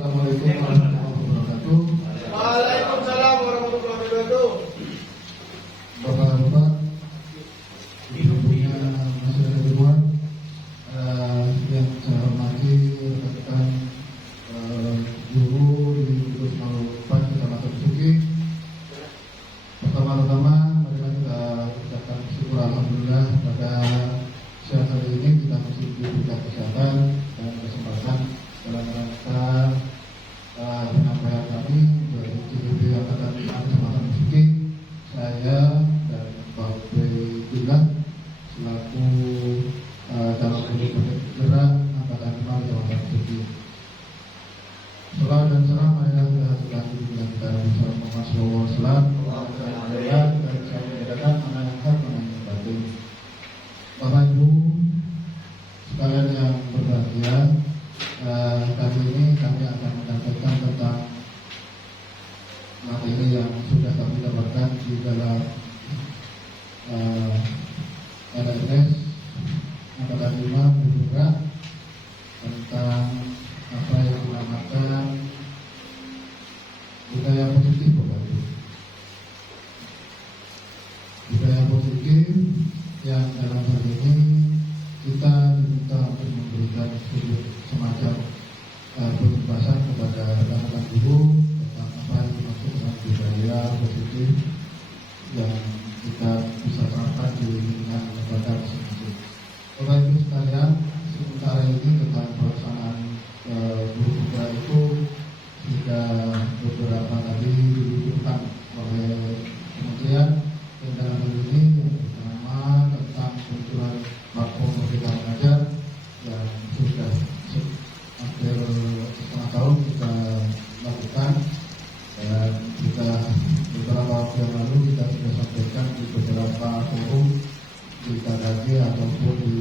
Assalamualaikum warahmatullahi wabarakatuh. Waalaikumsalam warahmatullahi wabarakatuh. Bapak-bapak, ibu-ibunya masyarakat luar, yang saya hormati rekan guru di Kudus 04 Kecamatan Suki. Pertama-tama marilah kita ucapkan syukur alhamdulillah pada siang hari ini kita masih diberikan kesehatan dan kesempatan dalam rangka penyampaian kami dari CDP Angkatan Kecamatan Suki. Saya dan Pak Bidang selaku calon guru gerak Angkatan 5 Kecamatan Suki. Salam dan salam marilah kita haturkan dengan kita bersama Muhammad sallallahu alaihi wasallam. Dan saya menyatakan menangkap batin. Bapak Ibu sekalian yang berbahagia, kali ini kami akan menyampaikan tentang materi yang sudah kami dapatkan di dalam LSS Angkatan 5 bergerak tentang apa yang dinamakan budaya positif, Bapak Ibu. Budaya positif yang dalam hal ini kita diminta untuk memberikan semacam penjelasan kepada rekan-rekan guru tentang apa yang dimaksud dengan budaya positif yang kita bisa terapkan di lingkungan lembaga masing-masing. Bapak Ibu sekalian, sementara ini tentang pelaksanaan guru budaya itu sudah beberapa kali diluncurkan oleh kementerian, dan dalam hal ini yang pertama tentang penunjukan platform Merdeka Mengajar yang sudah hampir setengah tahun kita lakukan, dan kita beberapa waktu yang lalu kita sudah sampaikan di beberapa forum di KKG ataupun di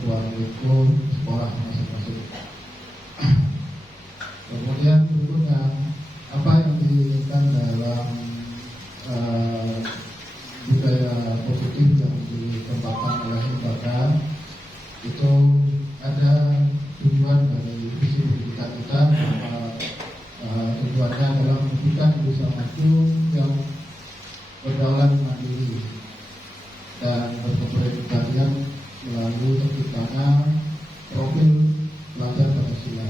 ruang lingkup sekolah masing-masing. Kemudian berikutnya, apa yang diinginkan dalam budaya positif yang dikembangkan oleh lembaga itu ada tujuan dari visi pendidikan kita, tujuannya adalah menunjukkan Indonesia maju yang berdaulat mandiri dan berkepribadian melalui terciptanya profil pelajar Pancasila.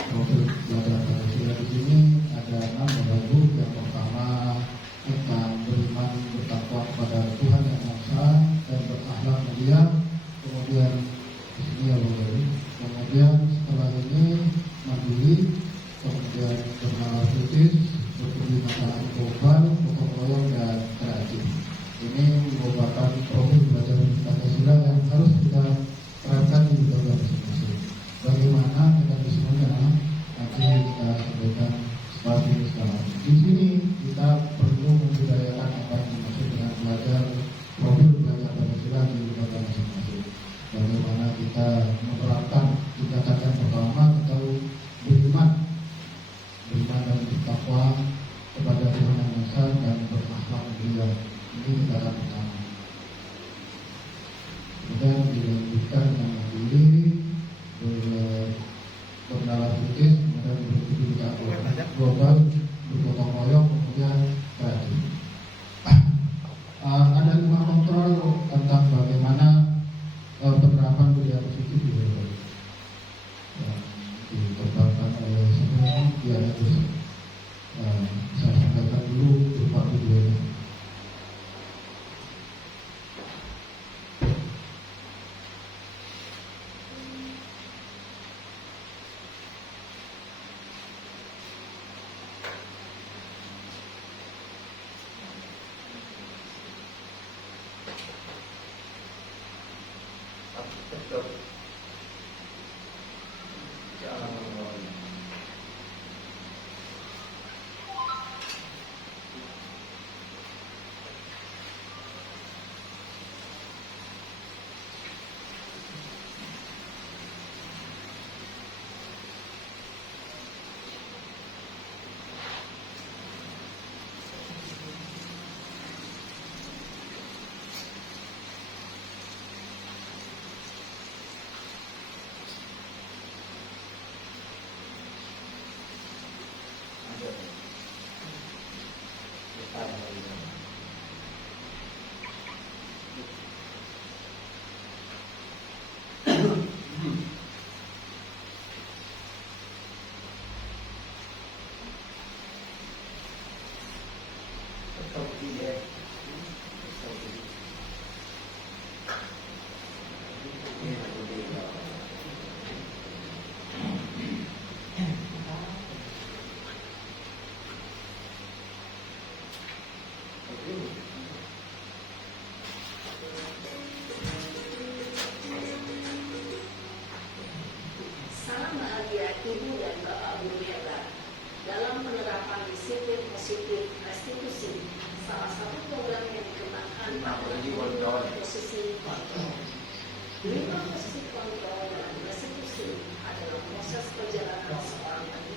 Profil pelajar Pancasila di sini ada 6 Bapak. Yang pertama tentang beriman bertakwa kepada Tuhan Yang Maha Esa dan berakhlak mulia. Kemudian di sini ya Bapak. Kemudian setelah ini mandiri, kemudian bernalar kritis, berpeduli masalah global, gotong royong dan kreatif. Ini merupakan profil belajar Pancasila yang harus kita terapkan di lembaga masing-masing. Bagaimana mekanismenya nanti kita sampaikan seperti ini sekarang. Di sini kita perlu membudayakan apa yang dimaksud dengan belajar profil belajar Pancasila di lembaga masing-masing. Bagaimana kita menerapkan tingkatan yang pertama atau beriman dan bertakwa kepada Tuhan Yang Maha Esa dan berakhlak mulia. Ini tingkatan pertama. Kemudian dilanjutkan dengan mandiri, bernalar kritis, kemudian berpikir global, bergotong royong, kemudian kreatif. Ada 5 kontrol tentang bagaimana penerapan budaya positif di lembaga yang dikembangkan oleh semua pihak itu. Saya sampaikan dulu berupa videonya.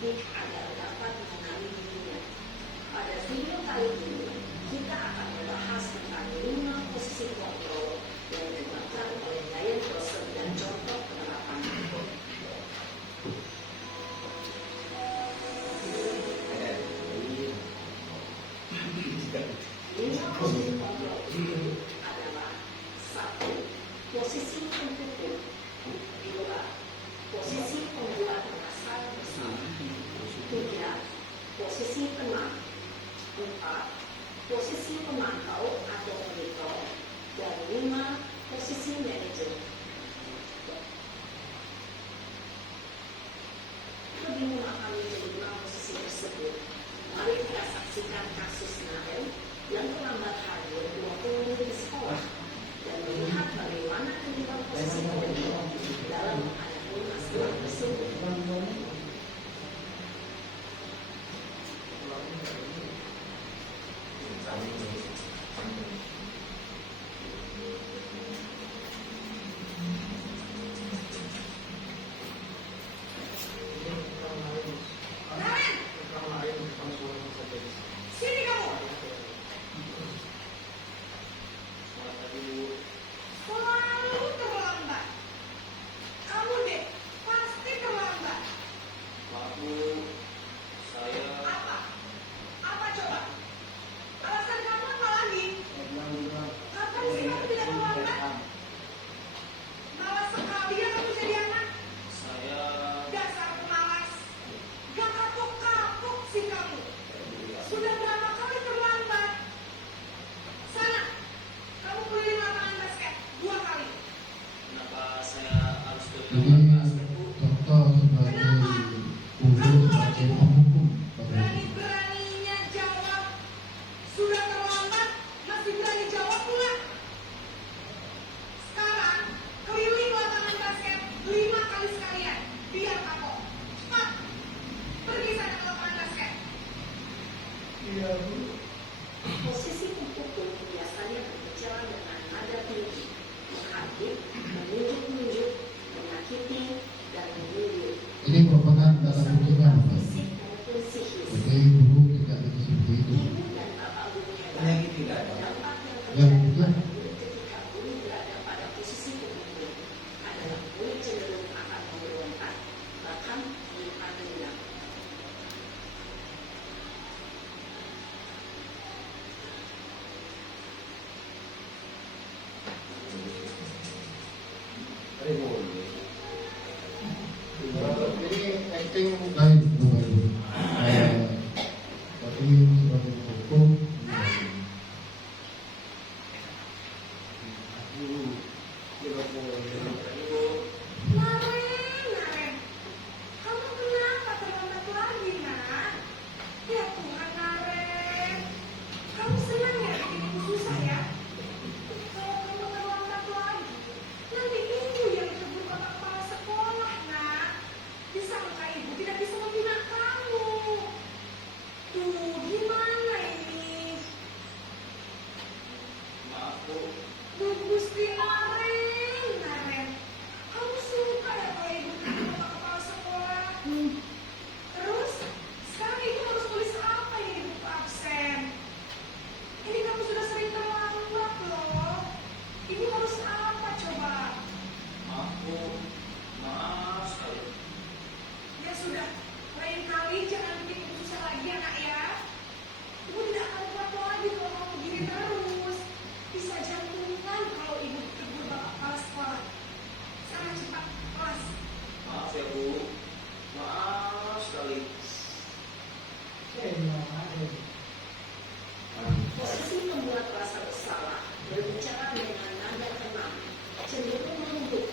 didik agar dapat mengenali dirinya. Pada video kali ini, kita akan membahas tentang 5 posisi kontrol yang digunakan oleh Dian Fossey dan contoh penerapannya. 5 posisi kontrol itu adalah: 1. Posisi pentutup. 2. Posisi pembuat rasa bersalah. 3. Posisi tenang. 4. Posisi pemantau atau monitor. Dan 5. Posisi manajer. Lebih memahami kelima posisi tersebut, mari kita saksikan kasus Naren yang terlambat hadir 20 menit di sekolah dan melihat bagaimana kelima posisi kontrol dalam menghadapi masalah tersebut. Sini kamu. Selalu terlambat. Kamu deh, pasti terlambat. Apa? Apa coba? Alasan kamu apa lagi? Kapan sih kamu tidak terlambat? Malas sekali ya kamu jadi anak. Dasar pemalas. Gak kapok-kapok sih kamu. Sudah berapa kali terlambat? Sana, kamu keliling lapangan basket 2 kali. Ini contoh sebagai guru sebagai penghukum. Berani-beraninya jawab. Sudah terlambat, masih berani jawab pula. Sekarang, keliling lapangan basket 5 kali sekalian. Biar kapok. Cepat. Pergi sana ke lapangan basket. Posisi pentutup biasanya berbicara dengan nada tinggi, menghardik, menunjuk-nunjuk, menyakiti, dan menyindir. Ini merupakan tata buktinya, Bapak. Fisik maupun psikis. Jadi guru tidak bisa seperti itu. Ibu dan bapak guru hebat. Dampak yang Yang terjadi kedua, pada guru ketika guru berada pada posisi pentutup adalah guru cenderung akan memberontak, bahkan menyimpan dendam. ini acting lain, Bapak Ibu. Tapi sebagai hukum, Naren, kamu kenapa terlambat lagi, nak? Ya Tuhan, Naren, kamu senang ya bikin ibu susah ya? Kalau kamu terlambat lagi, nanti ibu yang ditegur bapak kepala sekolah, nak. Disangka ibu tidak bisa membina kamu. Tuh, gimana ini? Duh, Gusti Naren, kamu suka ya kalau ibu ditegur bapak kepala sekolah? Terus, sekarang ibu harus tulis apa ini di buku absen? Ini kamu sudah sering terlambat loh. Ibu harus apa coba? Ya sudah, lain kali jangan bikin ibu susah lagi ya nak ya. Ibu tidak akan kuat lagi kalau kamu begini terus. Bisa jantungan kalau ibu ditegur bapak kepala sekolah. Sana cepat kelas. Posisi membuat rasa bersalah berbicara dengan nada tenang, cenderung melembut,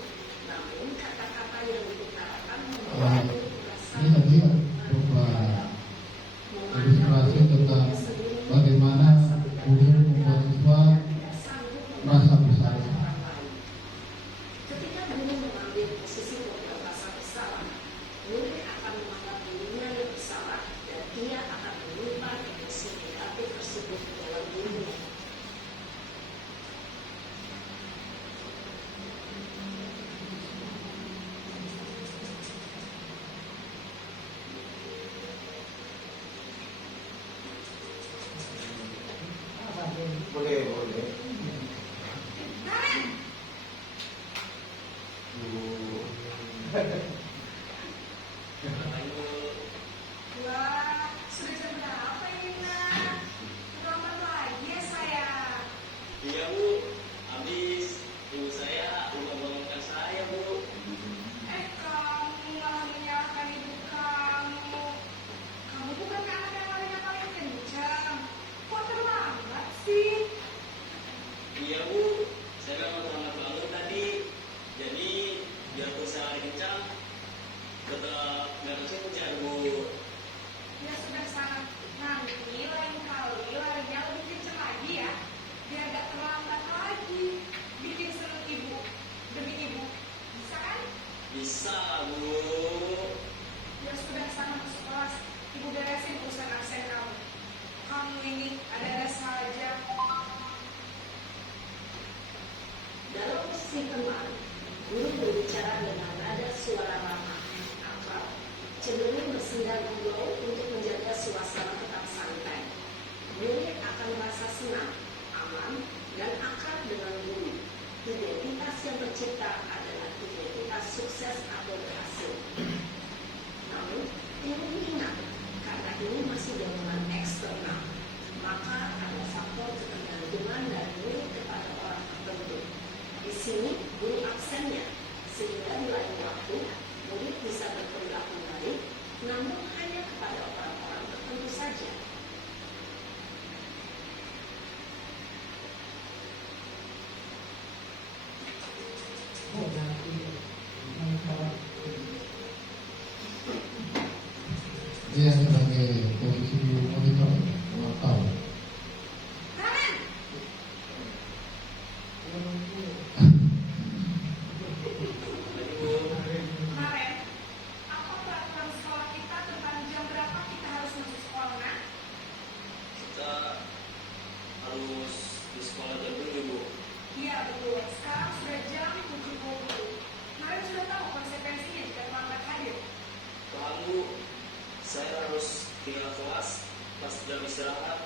namun kata-kata yang diutarakan membuat rasa ini tadi berupa ilustrasi tentang bagaimana guru membuat siswa merasa bersalah. Ketika guru mengambil posisi membuat rasa bersalah, murid akan menganggap dirinya yang bersalah dan dia akan menyimpan emosi negatif tersebut dalam dirinya. Wah, sudah jam berapa ini, nak? Terlambat lagi ya, sayang. Iya Bu, habis ibu saya udah bangunkan saya Bu. Kamu malah menyalahkan ibu kamu. Kamu bukan anak yang larinya paling kencang. Kok terlambat sih? Iya Bu, saya memang terlambat bangun tadi. Jadi biarpun saya lari kencang, tetap nggak kencang Bu. Ya sudah sana. Nanti lain kali larinya lebih kencang lagi ya. Biar gak terlambat lagi. Bikin seneng ibu. Demi ibu. Bisa kan? Bisa Bu. Ya sudah sana masuk kelas. Ibu beresin urusan absen kamu. Kamu ini ada-ada saja. Dalam posisi teman, guru berbicara dengan nada suara ramah, akrab, cenderung bersenda gurau untuk menjaga suasana tetap santai. Murid akan merasa senang, aman, dan akrab dengan guru. Identitas yang tercipta adalah identitas sukses atau berhasil. Namun, perlu diingat, karena ini masih dorongan eksternal, maka ada faktor ketergantungan dari murid kepada orang tertentu. Di sini guru absennya, sehingga di lain waktu murid bisa berperilaku baik, namun hanya kepada orang-orang tertentu saja. Dia sebagai posisi monitor memantau. Karen! Karen, apa peraturan sekolah kita tentang jam berapa kita harus masuk sekolah, nak? Kita harus di sekolah jam dulu Bu. Iya, betul. Sekarang sudah jam 7.20. Kalian sudah tahu konsekuensinya jika terlambat hadir. Paham Bu, saya harus tinggal kelas pas jam istirahat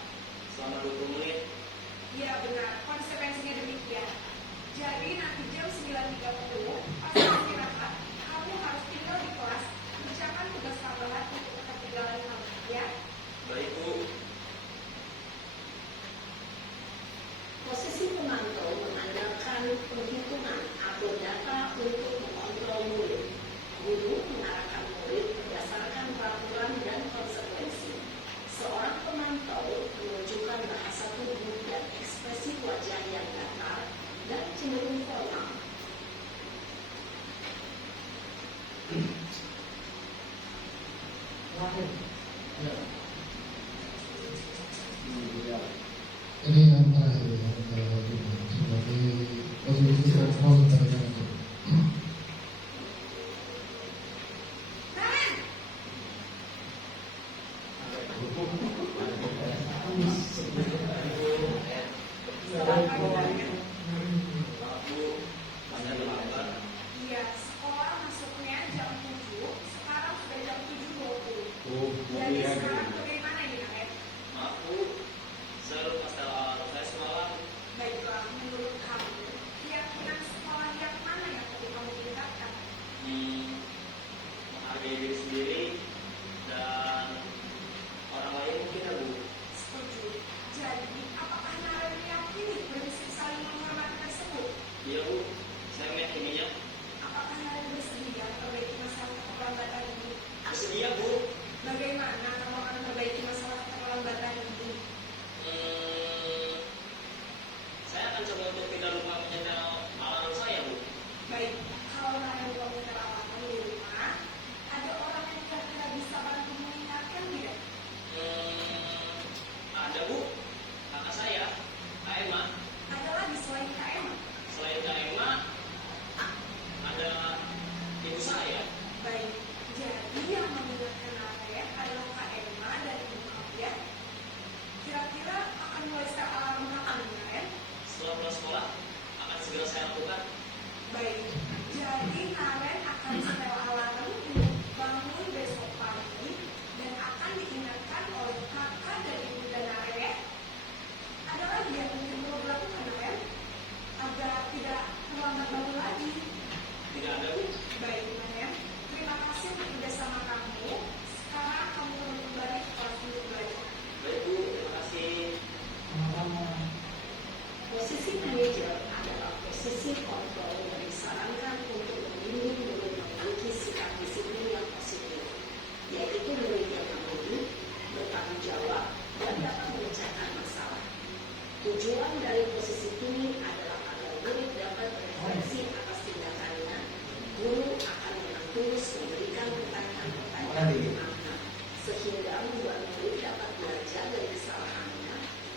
terus memberikan pertanyaan-pertanyaan bermakna sehingga membuat murid dapat belajar dari kesalahannya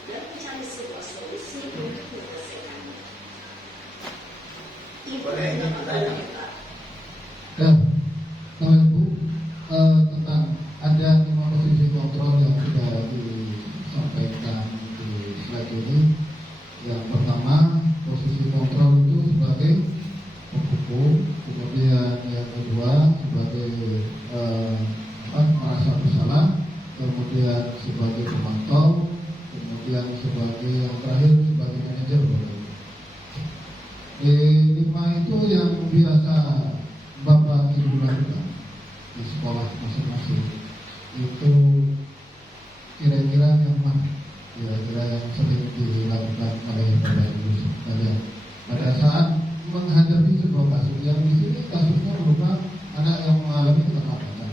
dan mencari sebuah solusi untuk menyelesaikannya. Ibu Boleh ini dapat bertanya? berkata, Ya, Bapak Ibu, tentang ada 5 posisi kontrol yang sudah disampaikan di slide ini. Yang pertama, posisi kontrol itu sebagai penghukum, kemudian yang kedua sebagai merasa bersalah, kemudian sebagai pemantau, kemudian sebagai yang terakhir sebagai manajer. Di 5 itu yang biasa Bapak Ibu lakukan di sekolah masing-masing itu kira-kira yang mana? Kira-kira yang sering dilakukan oleh Bapak Ibu sekalian pada saat menghadapi sebuah kasus yang di sini kasusnya berupa anak yang mengalami keterlambatan.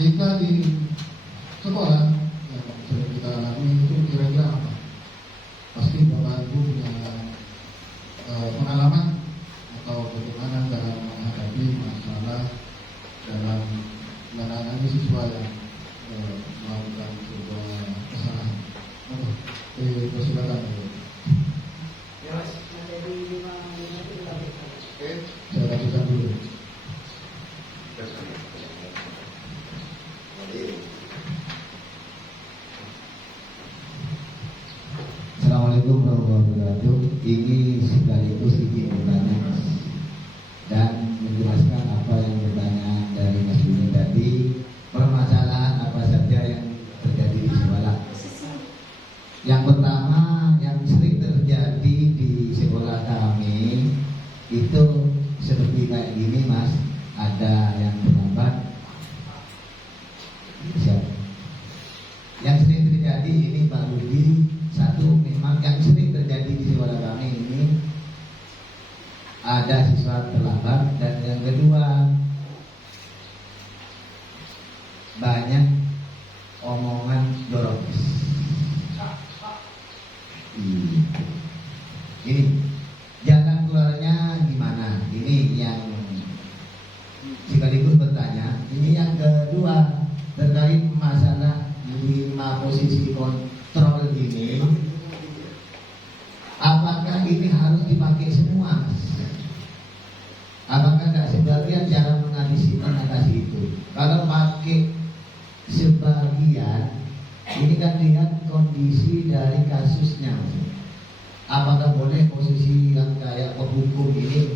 Jika di sekolah yang sering kita alami itu kira-kira apa? Pasti Bapak Ibu punya pengalaman atau bagaimana dalam menghadapi masalah dalam menangani siswa yang melakukan sebuah kesalahan. Persilakan. Ya Mas. Oke. Saya lanjutkan dulu. Assalamualaikum warahmatullahi wabarakatuh. Ini sekaligus izin bertanya dan menjelaskan apa yang bertanya dari Mas Budi tadi, permasalahan apa saja yang terjadi di sekolah. Yang pertama, yang sering terjadi di sekolah kami itu seperti kayak gini Mas, ada yang terlambat. Yang sering terjadi ini Pak Budi, satu memang yang sering terjadi di sekolah kami ini ada siswa terlambat, dan yang kedua banyak omongan jorok. Ini jalan keluarnya gimana? Ini yang sekaligus bertanya. Ini yang kedua terkait masalah 5 posisi kontrol ini, apakah ini harus dipakai semua? Apakah tidak sebagian cara mengatasi itu? Kalau pakai sebagian, ini kan lihat kondisi dari kasusnya. Apakah boleh posisi yang kayak penghukum ini?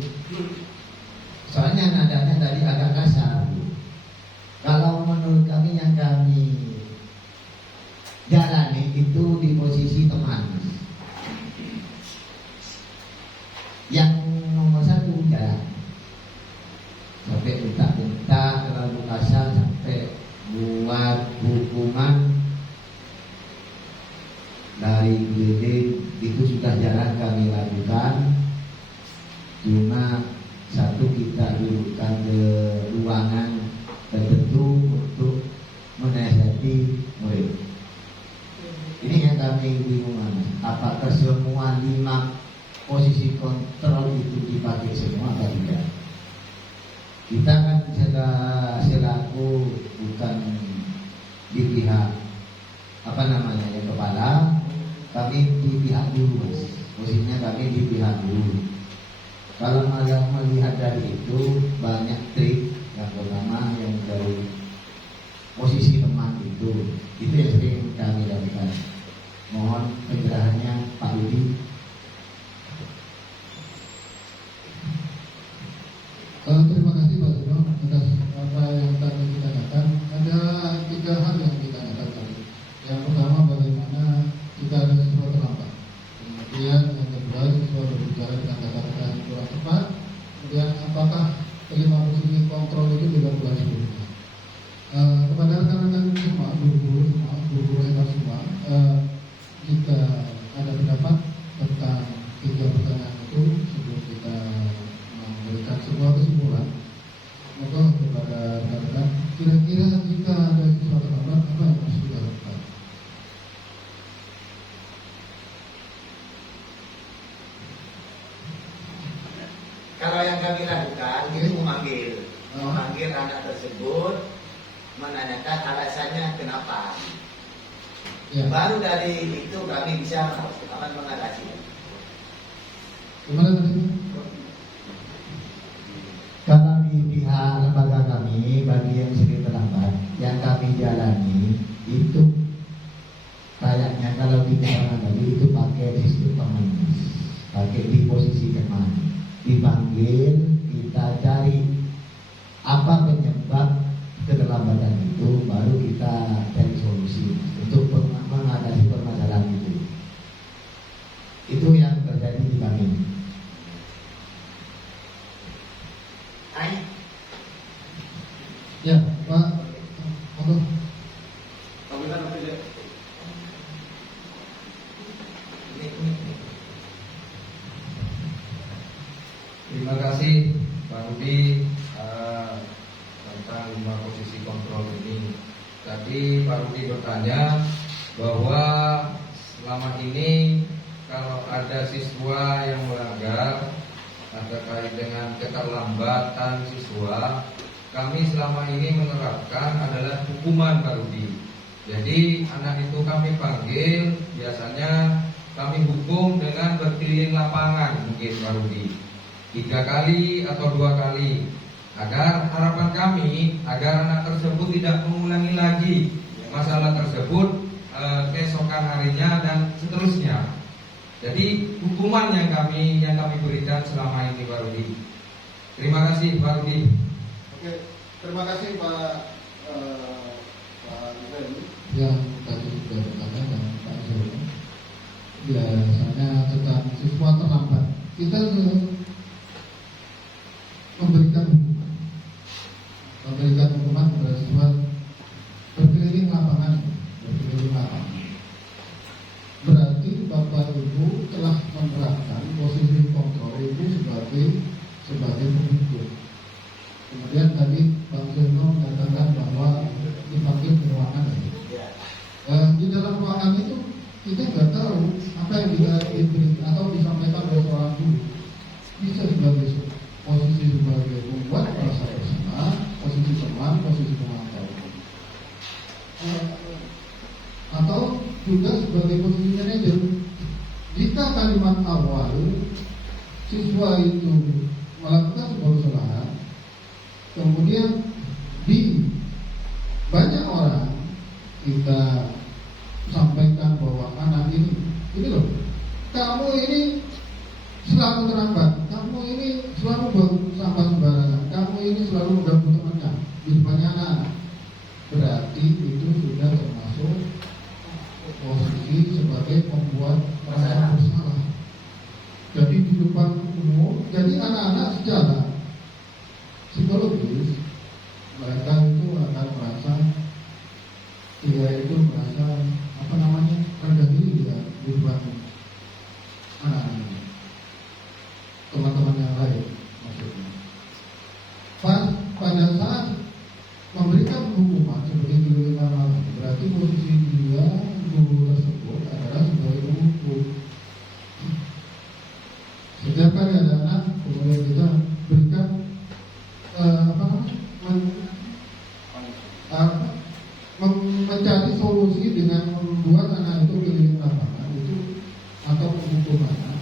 Soalnya nadanya tadi agak kasar. Kalau menurut kami yang kami jalani itu di posisi teman. Yang nomor 1 jalan. Sampai bentak-bentak terlalu kasar, sampai buat hukuman dari gede itu sudah jarang kami lakukan. Cuma satu, kita dudukkan ke ruangan tertentu untuk menasihati murid. Ini yang kami bingung, apakah semua 5 posisi kontrol itu dipakai semua atau tidak? Kita kan selaku bukan di pihak yang kepala, kami di pihak guru Mas. Posisinya kami di pihak guru. Kalau melihat dari itu banyak trik. Yang pertama yang dari posisi teman itu yang sering kami lakukan. Mohon pencerahannya Pak Budi. Terima kasih Pak Sino atas apa yang tadi ditanyakan. Ada 3 hal yang ditanyakan tadi. Yang pertama, bagaimana jika ada siswa terlambat. Kemudian yang kedua, siswa berbicara dengan kata-kata yang kurang tepat. Kemudian apakah 5 posisi kontrol itu dilakukan sebelumnya. Kepada rekan-rekan semua, guru-guru hebat semua, jika ada pendapat tentang 3 pertanyaan itu sebelum kita memberikan sebuah kesimpulan, maka kepada rekan-rekan, kira-kira jika ada siswa terlambat, apa yang harus kita lakukan? Kalau yang kami lakukan itu memanggil anak tersebut menanyakan alasannya kenapa. Ya. Baru dari itu kami bisa akan mengatasi. Gimana tadi? Kalau di pihak lembaga kami, bagi yang sedikit terlambat, yang kami jalani itu kayaknya kalau di keterangan tadi itu pakai sistem pemanis, pakai di posisi teman, dipanggil, kita cari apa penyebab keterlambatan itu, baru kita cari solusi untuk mengatasi permasalahan itu. Itu yang terjadi di kami. Ya, Pak. Monggo. Terima kasih Pak Rudi tentang 5 posisi kontrol ini. Tadi Pak Rudi bertanya bahwa selama ini kalau ada siswa yang melanggar terkait dengan keterlambatan siswa, kami selama ini menerapkan adalah hukuman Pak Rudi. Jadi anak itu kami panggil, biasanya kami hukum dengan berkeliling lapangan mungkin Pak Rudi 3 kali atau 2 kali, agar harapan kami agar anak tersebut tidak mengulangi lagi masalah tersebut keesokan harinya dan seterusnya. Jadi hukuman yang kami berikan selama ini Pak Rudi. Terima kasih Pak Rudi. Oke, terima kasih Pak Ibrahim yang tadi sudah bertanya dan Pak Zul. Biasanya tentang siswa terlambat, kita memberikan hukuman kepada siswa berkeliling lapangan. Berarti Bapak Ibu telah menerapkan posisi kontrol itu sebagai penghukum. Kemudian tadi Bang Zeno mengatakan bahwa dipanggil ke ruangan. Di dalam ruangan itu kita nggak tahu apa yang diberi atau disampaikan oleh seorang guru. Bisa sebagai posisi sebagai membuat merasa bersalah, posisi teman, posisi pemantau, atau juga sebagai posisi manajer. Jika kalimat awal siswa itu melakukan sebuah kesalahan, kemudian di banyak orang kita sampaikan bahwa anak ini loh, kamu ini selalu terlambat, kamu ini selalu bawa sampah sembarangan, kamu ini selalu mengganggu temannya di depannya anak. Berarti itu sudah termasuk posisi sebagai pembuat merasa bersalah. Jadi di depan umum, jadi anak-anak secara psikologis mereka itu akan merasa dia itu merasa rendah diri ya di depan anak-anak teman-teman yang lain maksudnya. Pada saat memberikan hukuman seperti di lingkungan, berarti posisi dia guru tersebut adalah sebagai penghukum. Setiap kali ada anak, kemudian kita berikan mencari solusi dengan membuat anak itu keliling lapangan itu atau menghukum anak,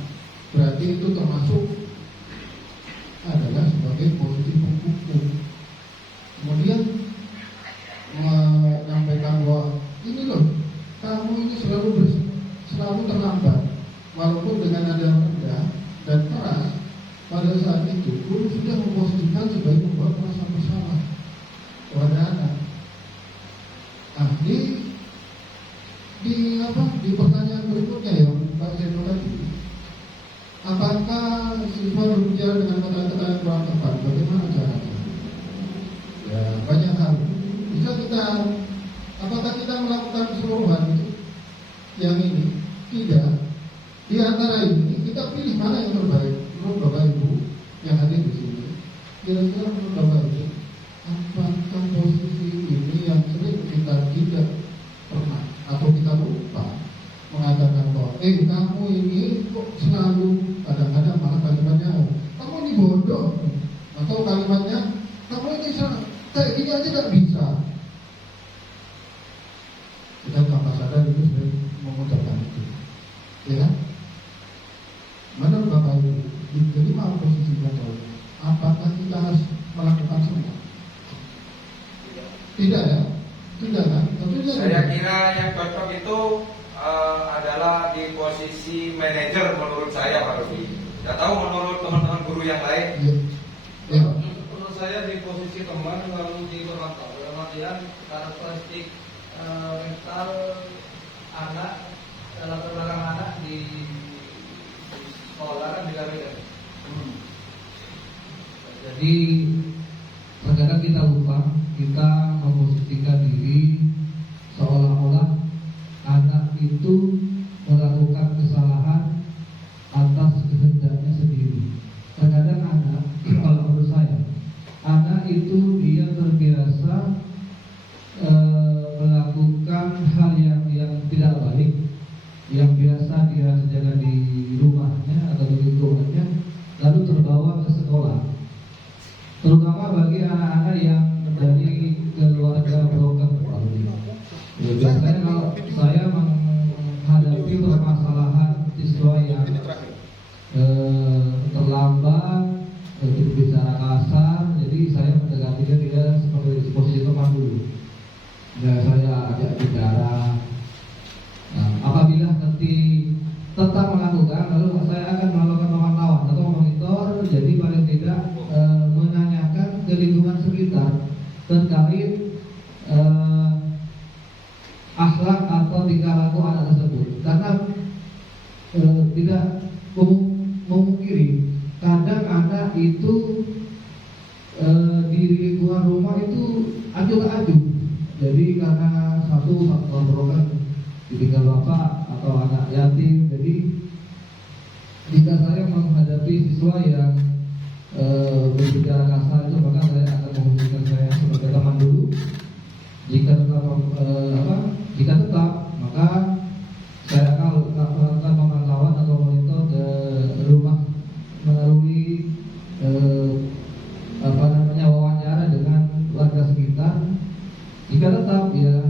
berarti itu termasuk adalah sebagai posisi penghukum. Kemudian menyampaikan bahwa ini loh, kamu ini selalu terlambat, walaupun dengan nada rendah dan keras. Pada saat itu guru sudah memposisikan sebagai membuat merasa bersalah kepada anak. Nah, di pertanyaan berikutnya ya Pak Zeno tadi, apakah siswa berbicara dengan kata-kata yang kurang tepat? Bagaimana caranya? Ya banyak hal. Bisa apakah kita melakukan keseluruhan itu? Yang ini tidak. Di antara ini kita pilih mana yang terbaik menurut Bapak Ibu yang hadir di sini. Kira-kira menurut Bapak Ibu, apakah posisi ini yang sering kita tidak pernah atau kita lupa mengatakan bahwa kamu ini kok selalu, kadang-kadang malah kalimatnya kamu ini bodoh, atau kalimatnya kamu ini kayak gini aja nggak bisa. Kita tanpa sadar itu sudah mengucapkan itu, ya kan? Menurut Bapak Ibu, di lima posisi kontrol, apakah kita harus melakukan semua? Tidak ya? Tidak kan? Tentunya Saya tidak. kira yang cocok itu adalah di posisi manajer menurut saya Pak Rudi. Tidak tahu menurut teman-teman guru yang lain. Ya. Ya. Menurut saya di posisi teman lalu di perantau dalam artian karakteristik mental anak dalam belakang anak di sekolah kan beda-beda. Jadi terkadang kita lupa, kita memposisikan diri seolah-olah anak itu melakukan kesalahan atas kehendaknya sendiri. Terkadang anak, kalau menurut saya, anak itu dia terbiasa melakukan hal yang tidak baik, yang biasa dia kerjakan di rumahnya atau di lingkungannya, lalu terbawa ke sekolah. Terutama bagi anak-anak yang dari keluarga broken. Biasanya kalau saya menghadapi permasalahan siswa yang terlambat, berbicara kasar, jadi saya mendekatinya dia seperti posisi teman dulu. Ya, saya ajak bicara. Nah, apabila nanti tetap melakukan, lalu saya akan melakukan pemantauan atau memonitor. Jadi paling tidak menanyakan ke lingkungan sekitar terkait akhlak atau tingkah laku anak tersebut, karena tidak memungkiri kadang anak itu di lingkungan rumah itu acuh-acuh. Jadi karena satu faktor broken, ditinggal bapak atau anak yatim. Jadi jika saya menghadapi siswa yang berbicara kasar itu, maka saya akan menghubungkan saya sebagai teman dulu. Jika tetap, maka saya akan melakukan pemantauan atau monitor ke rumah melalui wawancara dengan warga sekitar. Jika tetap, ya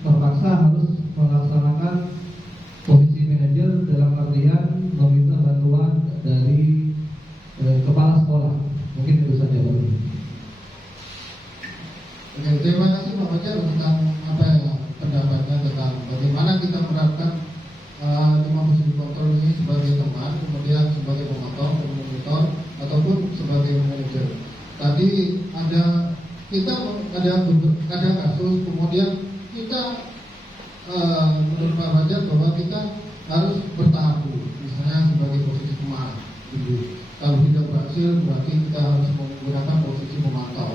terpaksa harus melaksanakan posisi manajer dalam artian meminta bantuan dari kepala sekolah. Mungkin itu saja Pak. Oke, terima kasih Pak Fajar tentang apa ya pendapatnya tentang bagaimana kita menerapkan lima posisi kontrol ini sebagai teman, kemudian sebagai pemantau, monitor, ataupun sebagai manajer. Tadi ada kasus, kemudian kita menurut Pak Fajar bahwa kita harus bertahap dulu, misalnya sebagai posisi teman dulu. Kalau tidak berhasil, berarti kita harus menggunakan posisi pemantau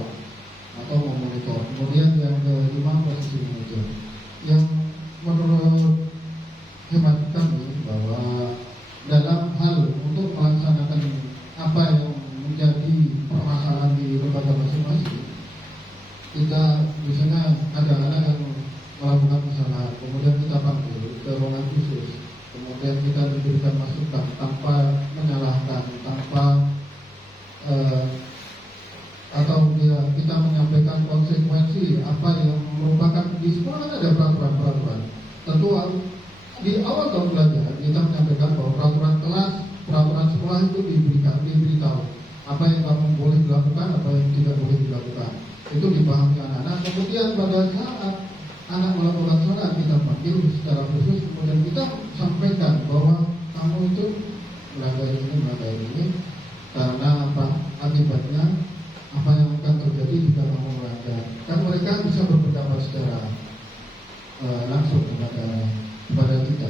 atau memonitor. Kemudian yang kelima posisi manajer. Yang menurut hemat kami bahwa dalam hal untuk melaksanakan apa yang menjadi permasalahan di lembaga masing-masing, kita misalnya ada anak yang melakukan kesalahan, kemudian kita panggil ke ruangan khusus, kemudian kita diberikan masukan tanpa menyalahkan, tanpa atau kita menyampaikan konsekuensi apa yang merupakan di sekolah kan ada peraturan. Tentu di awal tahun pelajaran kita menyampaikan bahwa peraturan kelas, peraturan sekolah itu diberitahu apa yang kamu boleh dilakukan, apa yang tidak boleh dilakukan. Itu dipahami anak-anak. Kemudian pada saat anak melakukan salah, kita panggil secara khusus, kemudian kita sampaikan bahwa kamu itu melanggar ini karena apa, akibatnya apa yang akan terjadi jika kamu melanggar. Kan mereka bisa berpendapat secara langsung kepada kita.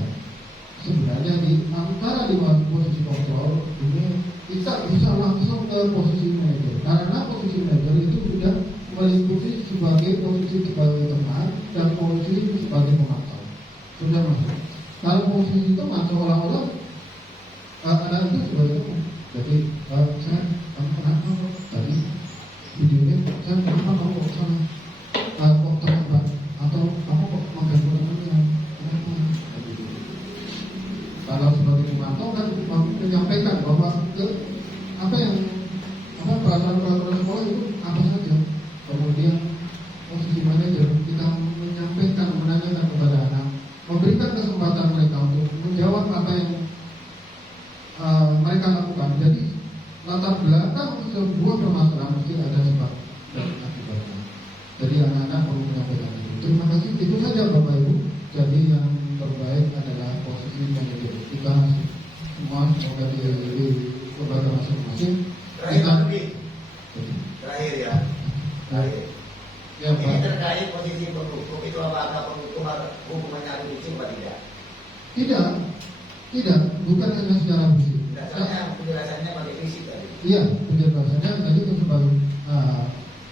Sebenarnya di antara di posisi kontrol ini kita bisa langsung ke posisi manajer, karena posisi manajer itu sudah meliputi sebagai posisi sebagai teman dan posisi sebagai pemantau, sudah masuk. Kalau posisi teman seolah-olah ada itu sebagai teman. Jadi kamu kenapa tadi videonya, saya kenapa kamu kok sana kok terlambat, atau kamu kok mengganggu temannya, kenapa? Kalau sebagai pemantau kan menyampaikan bahwa apa peraturan sekolah itu apa saja, kemudian di lembaga masing-masing. Terakhir Pak Budi. Terakhir ya. Terakhir. Ya, Ini Pak. terkait posisi penghukum itu apakah penghukum hukumannya harus fisik atau tidak? Tidak, bukan hanya secara fisik. Dasarnya penjelasannya pakai fisik tadi. Iya, penjelasannya tadi itu sebagai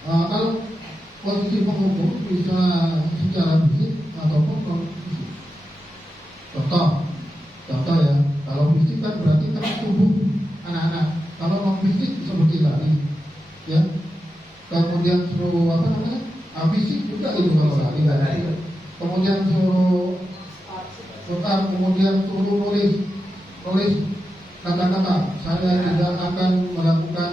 kalau posisi penghukum bisa secara fisik ataupun non fisik. Contoh ya, kalau fisik kan berarti kan tubuh anak-anak. Kalau non fisik seperti lari, ya. Kemudian suruh apa namanya? Fisik juga itu kalau lari. Kemudian suruh kemudian suruh nulis kata-kata saya tidak akan melakukan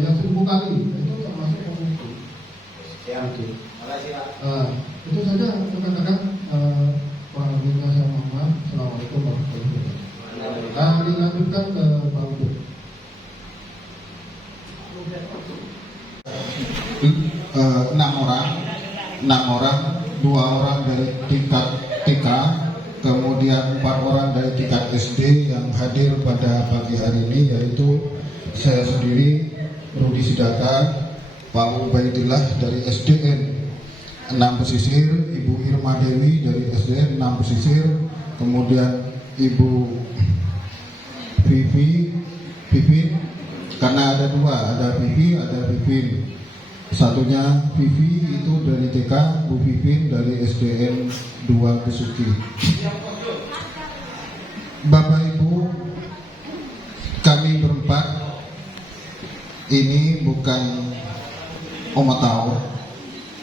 yang 1000 kali, itu termasuk penghukum. Siap. Terima kasih Pak. Itu saja rekan-rekan. Kurang lebihnya saya mohon maaf. Assalamualaikum warahmatullahi wabarakatuh. Dilanjutkan ke Pak Ubed. 6 orang, 2 orang dari tingkat TK, kemudian 4 orang dari tingkat SD yang hadir pada pagi hari ini, yaitu saya sendiri, Rudi Sidaka, Pak Ubaidillah dari SDN 6 Pesisir, Ibu Irma Dewi dari SDN 6 Pesisir, kemudian Ibu Vivi, karena ada 2, ada Vivi, ada Vivin. Satunya Vivi itu dari TK, Bu Vivin dari SDN 2 Besuki. Bapak Ibu, kami berempat ini bukan omatau,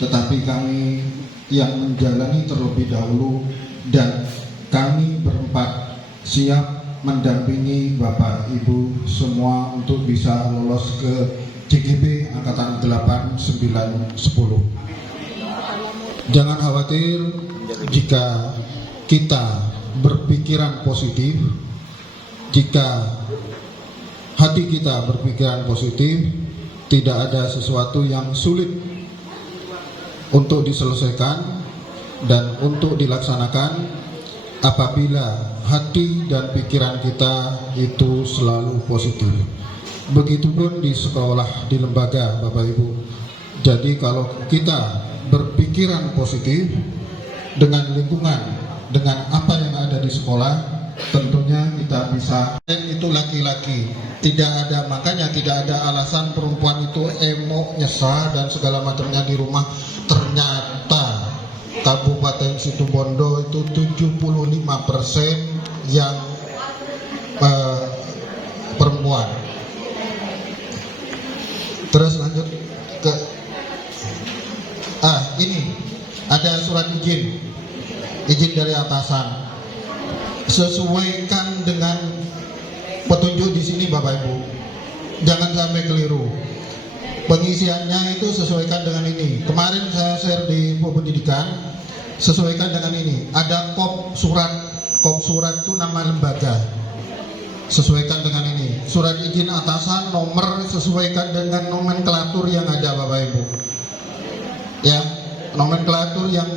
tetapi kami yang menjalani terlebih dahulu, dan kami berempat siap mendampingi Bapak Ibu semua untuk bisa lolos ke CGP Angkatan 8, 9, 10. Jangan khawatir jika kita berpikiran positif, jika hati kita berpikiran positif, tidak ada sesuatu yang sulit untuk diselesaikan dan untuk dilaksanakan apabila hati dan pikiran kita itu selalu positif. Begitupun di sekolah, di lembaga, Bapak Ibu. Jadi kalau kita berpikiran positif dengan lingkungan, dengan apa yang ada di sekolah, tentunya kita bisa. Dan itu laki-laki, tidak ada, makanya tidak ada alasan perempuan itu emo, nyesah dan segala macamnya di rumah. Ternyata Kabupaten Situbondo itu 75% yang perempuan. Terus lanjut ke ini ada surat izin dari atasan. Sesuaikan dengan petunjuk di sini Bapak Ibu. Jangan sampai keliru. Pengisiannya itu sesuaikan dengan ini. Kemarin saya share di pendidikan, sesuaikan dengan ini. Ada kop surat itu nama lembaga. Sesuaikan dengan ini. Surat izin atasan nomor sesuaikan dengan nomenklatur yang ada Bapak Ibu. Ya, nomenklatur yang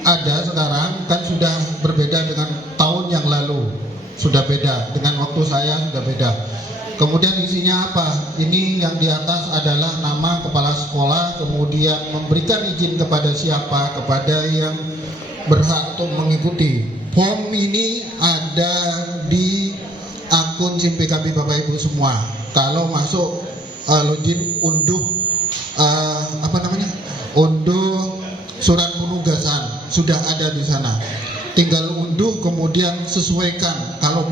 ada sekarang kan sudah berbeda dengan tahun yang lalu. Sudah beda, dengan waktu saya sudah beda. Kemudian isinya apa? Ini yang di atas adalah nama kepala sekolah, kemudian memberikan izin kepada siapa, kepada yang berhak untuk mengikuti. Form ini ada di akun SIM PKB Bapak Ibu semua. Kalau masuk login unduh unduh surat penugasan sudah ada di sana. Tinggal unduh kemudian sesuaikan. Kalau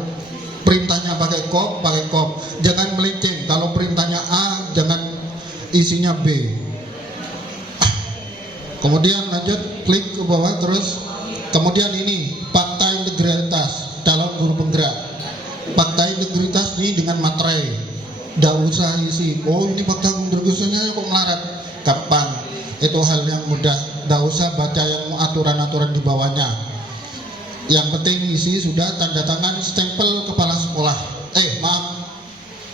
perintahnya pakai kop. Jangan melenceng. Kalau perintahnya A, jangan isinya B. Kemudian lanjut klik ke bawah terus. Kemudian ini fakta integritas calon guru penggerak. Fakta integritas ini dengan materai, tidak usah isi. Oh ini fakta integritasnya kok melarat. Kapan? Itu hal yang mudah. Tidak usah baca yang aturan-aturan di bawahnya. Yang penting isi sudah tanda tangan stempel kepala sekolah.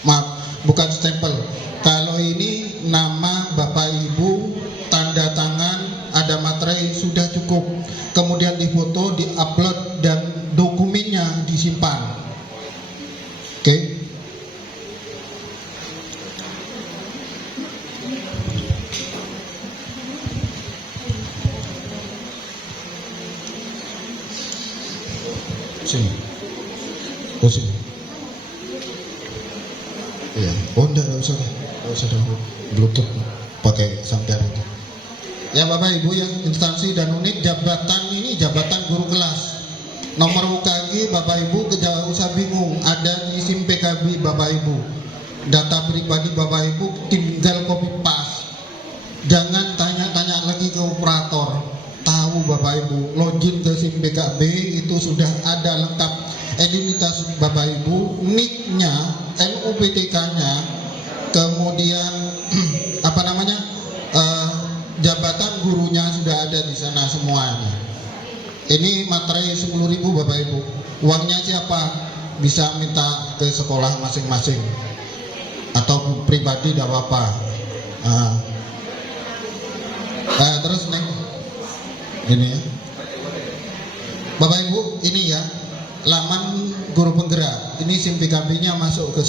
Maaf, bukan stempel. Kalau ini nama Bapak Ibu, tanda tangan, ada materai sudah cukup. Kemudian difoto, diupload dan dokumennya disimpan. Sini. Oh sini. Iya. Oh enggak usah. Enggak usah dong. Bluetooth pakai sampean itu. Ya Bapak Ibu yang instansi dan unit jabatan ini jabatan guru kelas. Nomor UKG Bapak Ibu gak usah bingung, ada di SIM PKB Bapak Ibu. Data pribadi Bapak Ibu tinggal copy paste. Jangan tanya-tanya lagi ke operator. Tahu Bapak Ibu, login ke SIM PKB itu sudah ada lengkap identitas Bapak Ibu, NIK-nya, NUPTK-nya, kemudian apa namanya? Jabatan gurunya sudah ada di sana semuanya. Ini materai 10.000 Bapak Ibu. Uangnya siapa? Bisa minta ke sekolah masing-masing atau pribadi tidak apa-apa. Terus next. Ini ya. Bapak Ibu, ini ya laman guru penggerak. Ini SIM PKB-nya masuk ke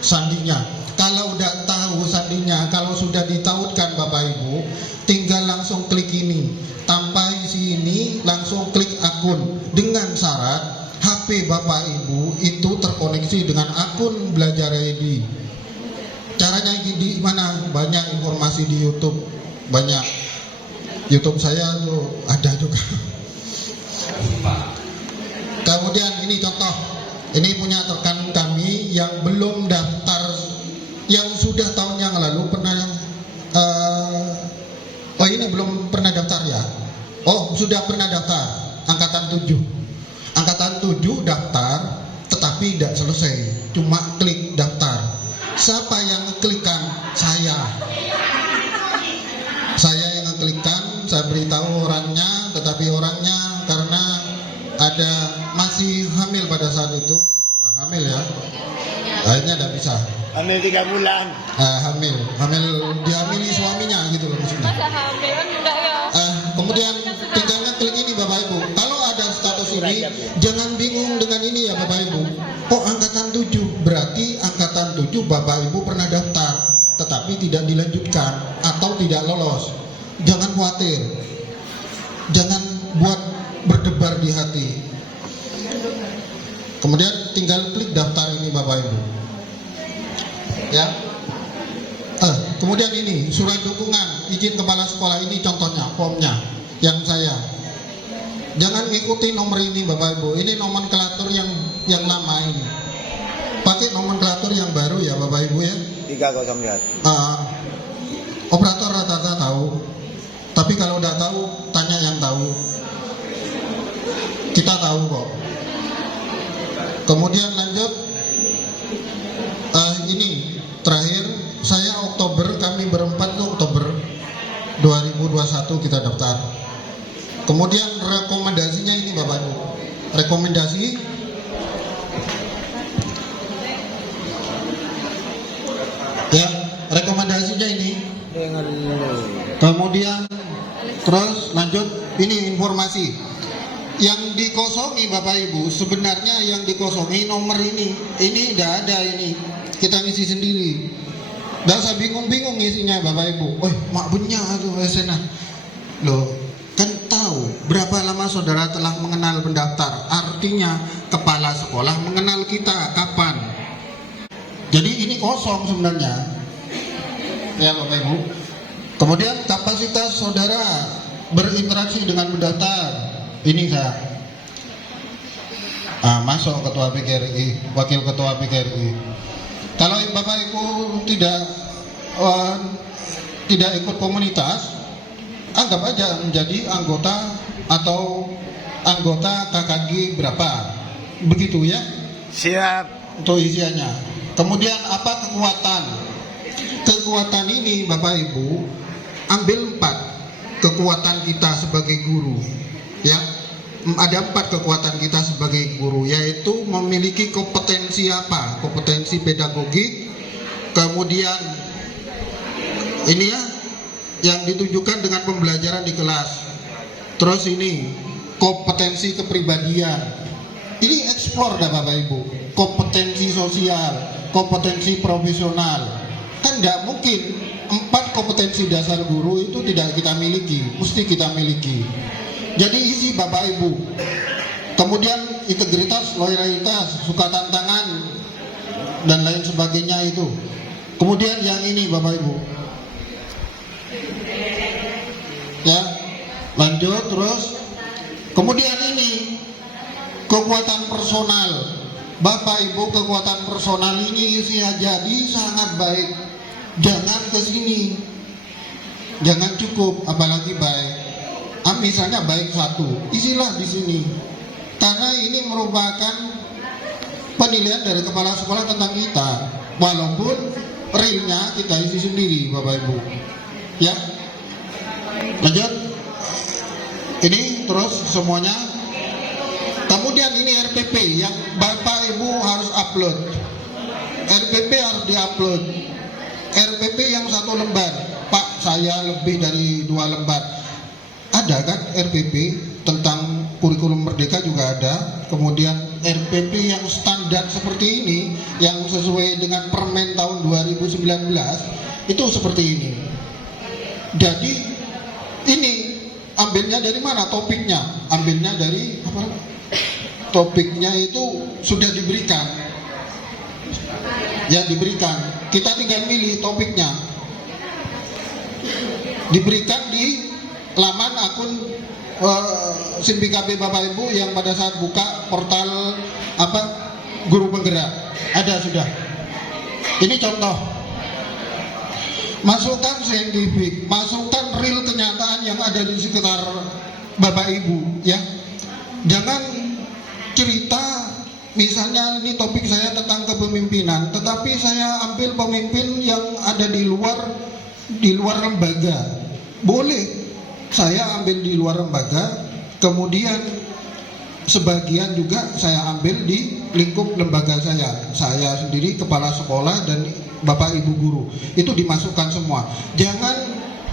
sandinya. Kalau udah tahu sandinya, kalau sudah ditautkan Bapak Ibu, tinggal langsung klik ini, tanpa isi ini, langsung klik akun dengan syarat HP Bapak Ibu itu terkoneksi dengan akun Belajar ID. Caranya di mana? Banyak informasi di YouTube, banyak. YouTube saya tuh ada juga. Kemudian ini contoh, ini punya rekan kami yang belum daftar, yang sudah tahun yang lalu pernah oh ini belum pernah daftar ya. Oh sudah pernah daftar, angkatan 7 daftar tetapi tidak selesai, cuma klik daftar. Siapa yang ngeklikkan? Saya yang ngeklikkan, saya beritahu orangnya, tetapi orangnya karena ada masih hamil pada saat itu, hamil ya, akhirnya tidak bisa. Hamil 3 bulan. Dihamili suaminya gitu loh maksudnya. Masa hamil kan enggak ya? Kemudian tinggal klik ini Bapak Ibu. Kalau ada status ini, jangan bingung dengan ini ya Bapak Ibu. Kok angkatan 7? Berarti angkatan 7 Bapak Ibu pernah daftar, tetapi tidak dilanjutkan atau tidak lolos. Jangan khawatir. Jangan buat berdebar di hati. Kemudian tinggal klik daftar ini Bapak Ibu. Ya. Kemudian ini surat dukungan izin kepala sekolah, ini contohnya formnya yang saya. Jangan ikuti nomor ini Bapak Ibu. Ini nomenklatur yang lama ini. Pakai nomenklatur yang baru ya Bapak Ibu ya. 301. Operator rata-rata tahu. Tapi kalau udah tahu, tanya yang tahu. Kita tahu kok. Kemudian lanjut. Ini terakhir, saya Oktober, kami berempat tuh Oktober 2021 kita daftar. Kemudian rekomendasinya ini Bapak Ibu. Rekomendasi ya, rekomendasinya ini. Kemudian terus lanjut, ini informasi yang dikosongi Bapak Ibu. Sebenarnya yang dikosongi nomor ini tidak ada, ini kita ngisi sendiri. Nggak usah bingung-bingung isinya Bapak Ibu. Mak punya tuh SNA. Loh, kan tahu berapa lama saudara telah mengenal pendaftar. Artinya kepala sekolah mengenal kita kapan. Jadi ini kosong sebenarnya. Ya Bapak Ibu. Kemudian kapasitas saudara berinteraksi dengan pendaftar. Ini saya. Masuk ketua PKRI, wakil ketua PKRI. Kalau Bapak Ibu tidak ikut komunitas, anggap aja menjadi anggota atau anggota KKG berapa, begitu ya? Siap. Untuk isiannya. Kemudian apa kekuatan? Kekuatan ini Bapak Ibu ambil 4 kekuatan kita sebagai guru, ya. Ada 4 kekuatan kita sebagai guru, yaitu memiliki kompetensi apa? Kompetensi pedagogik, kemudian ini ya yang ditujukan dengan pembelajaran di kelas. Terus ini kompetensi kepribadian. Ini eksplor dah Bapak Ibu. Kompetensi sosial, kompetensi profesional. Kan tidak mungkin 4 kompetensi dasar guru itu tidak kita miliki, mesti kita miliki. Jadi isi Bapak Ibu. Kemudian integritas, loyalitas, suka tantangan, dan lain sebagainya itu. Kemudian yang ini Bapak Ibu. Ya, lanjut terus. Kemudian ini kekuatan personal. Bapak Ibu, kekuatan personal ini isi jadi sangat baik. Jangan ke sini. Jangan cukup, apalagi baik. Misalnya baik satu, isilah di sini. Karena ini merupakan penilaian dari kepala sekolah tentang kita. Walaupun realnya kita isi sendiri, Bapak Ibu. Ya. Lanjut. Ini terus semuanya. Kemudian ini RPP yang Bapak Ibu harus upload. RPP harus diupload. RPP yang 1 lembar. Pak, saya lebih dari 2 lembar. Ada kan RPP tentang kurikulum merdeka juga ada. Kemudian RPP yang standar seperti ini, yang sesuai dengan Permen tahun 2019, itu seperti ini. Jadi ini ambilnya dari mana topiknya? Ambilnya dari apa? Topiknya itu sudah diberikan. Ya, diberikan. Kita tinggal milih topiknya. Diberikan di laman akun SIMPIKB Bapak Ibu yang pada saat buka portal Guru Penggerak. Ada sudah. Ini contoh. Masukan saintifik, masukan real kenyataan yang ada di sekitar Bapak Ibu, ya. Jangan cerita misalnya ini topik saya tentang kepemimpinan, tetapi saya ambil pemimpin yang ada di luar lembaga. Boleh saya ambil di luar lembaga, kemudian sebagian juga saya ambil di lingkup lembaga saya sendiri, kepala sekolah dan Bapak Ibu guru. Itu dimasukkan semua. Jangan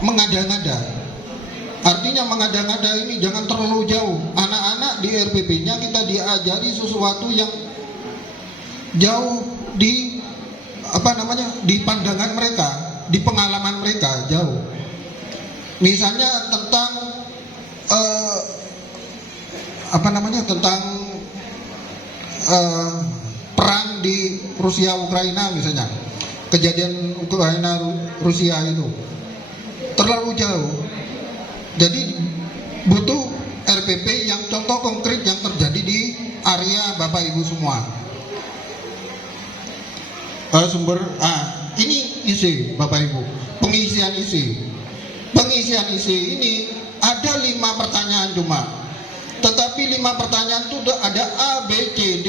mengada-ngada. Artinya mengada-ngada ini jangan terlalu jauh. Anak-anak di RPP-nya kita diajari sesuatu yang jauh di di pandangan mereka, di pengalaman mereka jauh. Misalnya tentang tentang perang di Rusia Ukraina misalnya. Kejadian Ukraina Rusia itu terlalu jauh. Jadi butuh RPP yang contoh konkret yang terjadi di area Bapak Ibu semua. Ini isi Bapak Ibu, pengisian isi. Pengisian isi ini ada 5 pertanyaan cuma. Tetapi 5 pertanyaan itu ada A, B, C, D.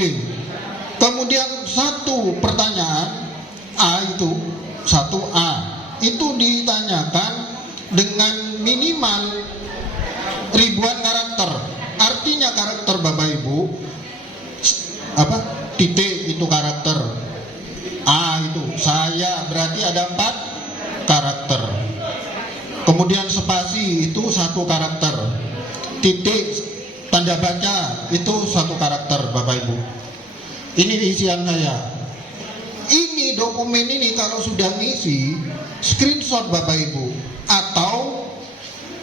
Kemudian 1 pertanyaan A itu 1A itu ditanyakan dengan minimal ribuan karakter. Artinya karakter Bapak Ibu titik itu karakter. A itu saya berarti ada 4 karakter. Kemudian spasi itu 1 karakter. Titik tanda baca itu 1 karakter Bapak Ibu. Ini isian saya. Ini dokumen ini kalau sudah ngisi, screenshot Bapak Ibu. Atau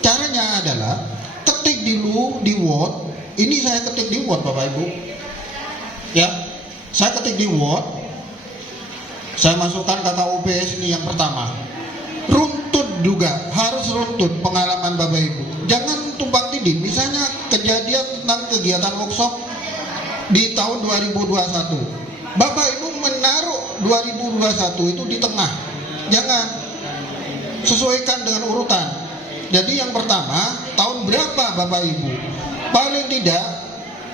caranya adalah ketik dulu di Word. Ini saya ketik di Word Bapak Ibu. Ya, saya ketik di Word. Saya masukkan kata UPS ini yang pertama. Runtut juga, harus runtut pengalaman Bapak Ibu. Jangan tumpang tindih. Misalnya kejadian tentang kegiatan workshop di tahun 2021. Bapak Ibu menaruh 2021 itu di tengah. Jangan, sesuaikan dengan urutan. Jadi yang pertama, tahun berapa Bapak Ibu? Paling tidak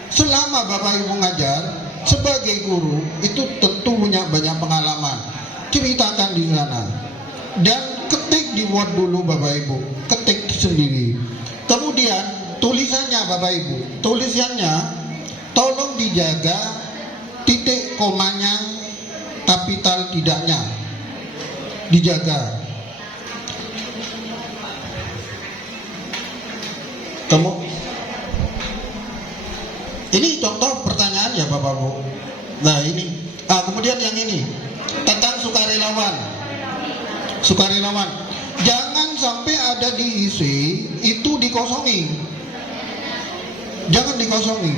selama Bapak Ibu ngajar sebagai guru itu tentu punya banyak pengalaman. Ceritakan di sana. Dan ketik di Word dulu Bapak Ibu. Ketik sendiri. Kemudian tulisannya Bapak Ibu. Tulisannya tolong dijaga titik komanya, kapital tidaknya dijaga. Ini contoh pertanyaan ya Bapak Bu. Nah ini, kemudian yang ini tentang sukarelawan. Sukarelawan, jangan sampai ada diisi itu dikosongi. Jangan dikosongi.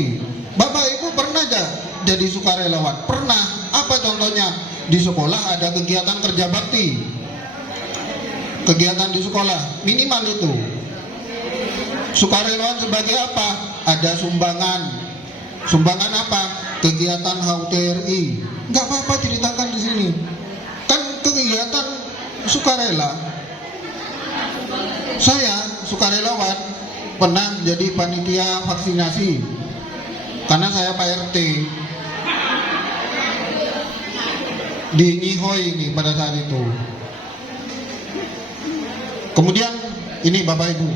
bakti. Bapak Ibu pernah aja jadi sukarelawan? Pernah. Apa contohnya? Di sekolah ada kegiatan kerja bakti. Kegiatan di sekolah minimal itu. Sukarelawan sebagai apa? Ada sumbangan. Sumbangan apa? Kegiatan HUTRI. Nggak apa-apa ceritakan di sini. Kan kegiatan sukarela. Saya sukarelawan pernah jadi panitia vaksinasi karena saya Pak RT di Nyihoy ini pada saat itu. Kemudian ini Bapak Ibu,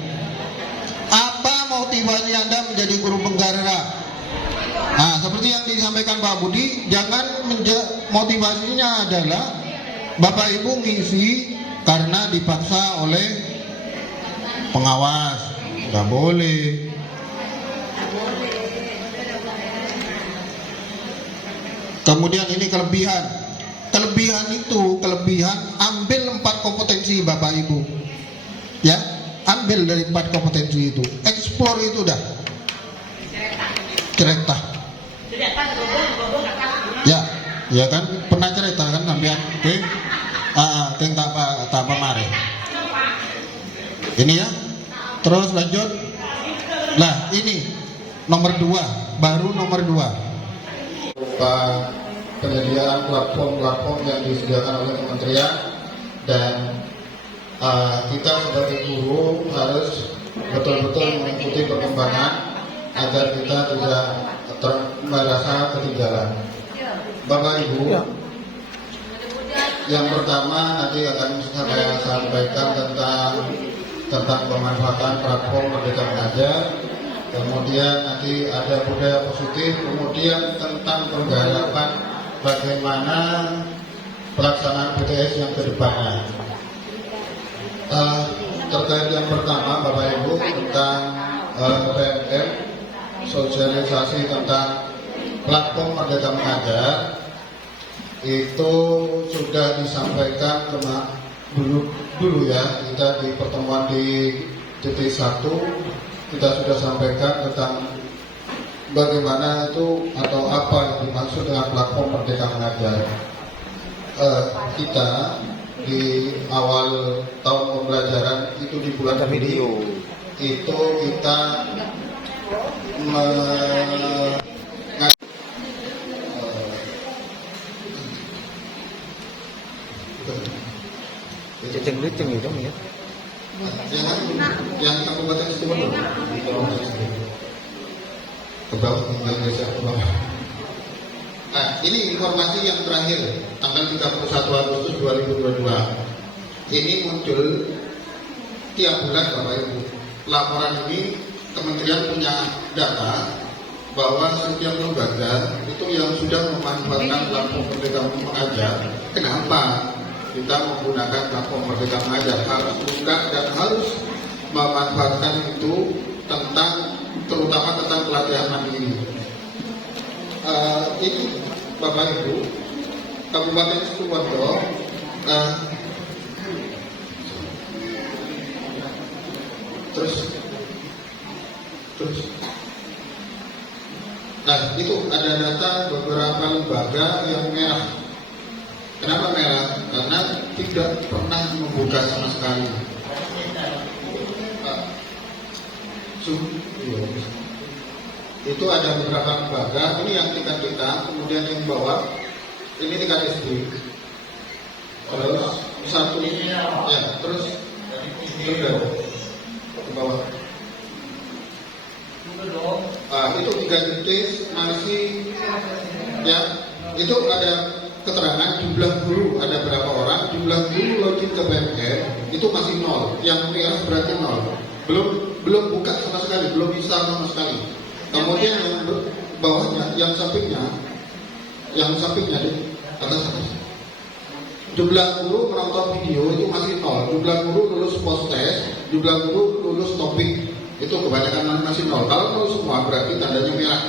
apa motivasi Anda menjadi guru penggerak? Nah, seperti yang disampaikan Pak Budi, jangan motivasinya adalah Bapak Ibu ngisi karena dipaksa oleh pengawas. Nggak boleh. Kemudian ini kelebihan. Kelebihan itu, ambil 4 kompetensi Bapak Ibu. Ya, ambil dari 4 kompetensi itu. Explore itu dah. Cerita. Ya kan pernah cerita kan sampean ke tak pamare. Ini ya. Terus lanjut. Nah, ini nomor 2, baru nomor 2. Penyediaan platform-platform yang disediakan oleh kementerian dan kita sebagai guru harus betul-betul mengikuti perkembangan agar kita tidak merasa ketinggalan. Bapak Ibu, yang pertama nanti akan saya sampaikan tentang pemanfaatan platform Merdeka Mengajar. Kemudian nanti ada budaya positif, kemudian tentang penggarapan bagaimana pelaksanaan BTS yang kedepannya. Terkait yang pertama Bapak Ibu tentang PMM, sosialisasi tentang platform Merdeka Mengajar itu sudah disampaikan dulu ya, kita di pertemuan di titik 1 kita sudah sampaikan tentang bagaimana itu atau apa yang dimaksud dengan platform Merdeka Mengajar. Kita di awal tahun pembelajaran itu di bulan Juli itu kita Ceng-ceng itu ya. Yang Kabupaten Situbondo ke bawah, Indonesia ke bawah. Nah, ini informasi yang terakhir tanggal 31 Agustus 2022. Ini muncul tiap bulan Bapak Ibu. Laporan ini kementerian punya data bahwa setiap lembaga itu yang sudah memanfaatkan platform Merdeka Mengajar. Kenapa kita menggunakan platform Merdeka Mengajar? Harus buka dan harus memanfaatkan itu terutama tentang pelatihan mandiri. Ini Bapak Ibu, Kabupaten Situbondo terus nah itu ada data beberapa lembaga yang merah. Kenapa merah? Karena tidak pernah membuka sama sekali. Itu ada beberapa lembaga. Ini yang tingkat kita, kemudian yang bawah ini tingkat SD. Terus satu ini ya, terus ke bawah. Itu 3 titik masih ya, itu ada keterangan jumlah guru ada berapa orang, jumlah guru login ke PMM itu masih 0, yang merah berarti 0, belum buka sama sekali, belum bisa sama sekali. Kemudian yang bawahnya, yang sampingnya di atas jumlah guru menonton video itu masih 0, jumlah guru lulus post test, jumlah guru lulus topik itu kebanyakan masih 0. Kalau 0 semua berarti tandanya merah.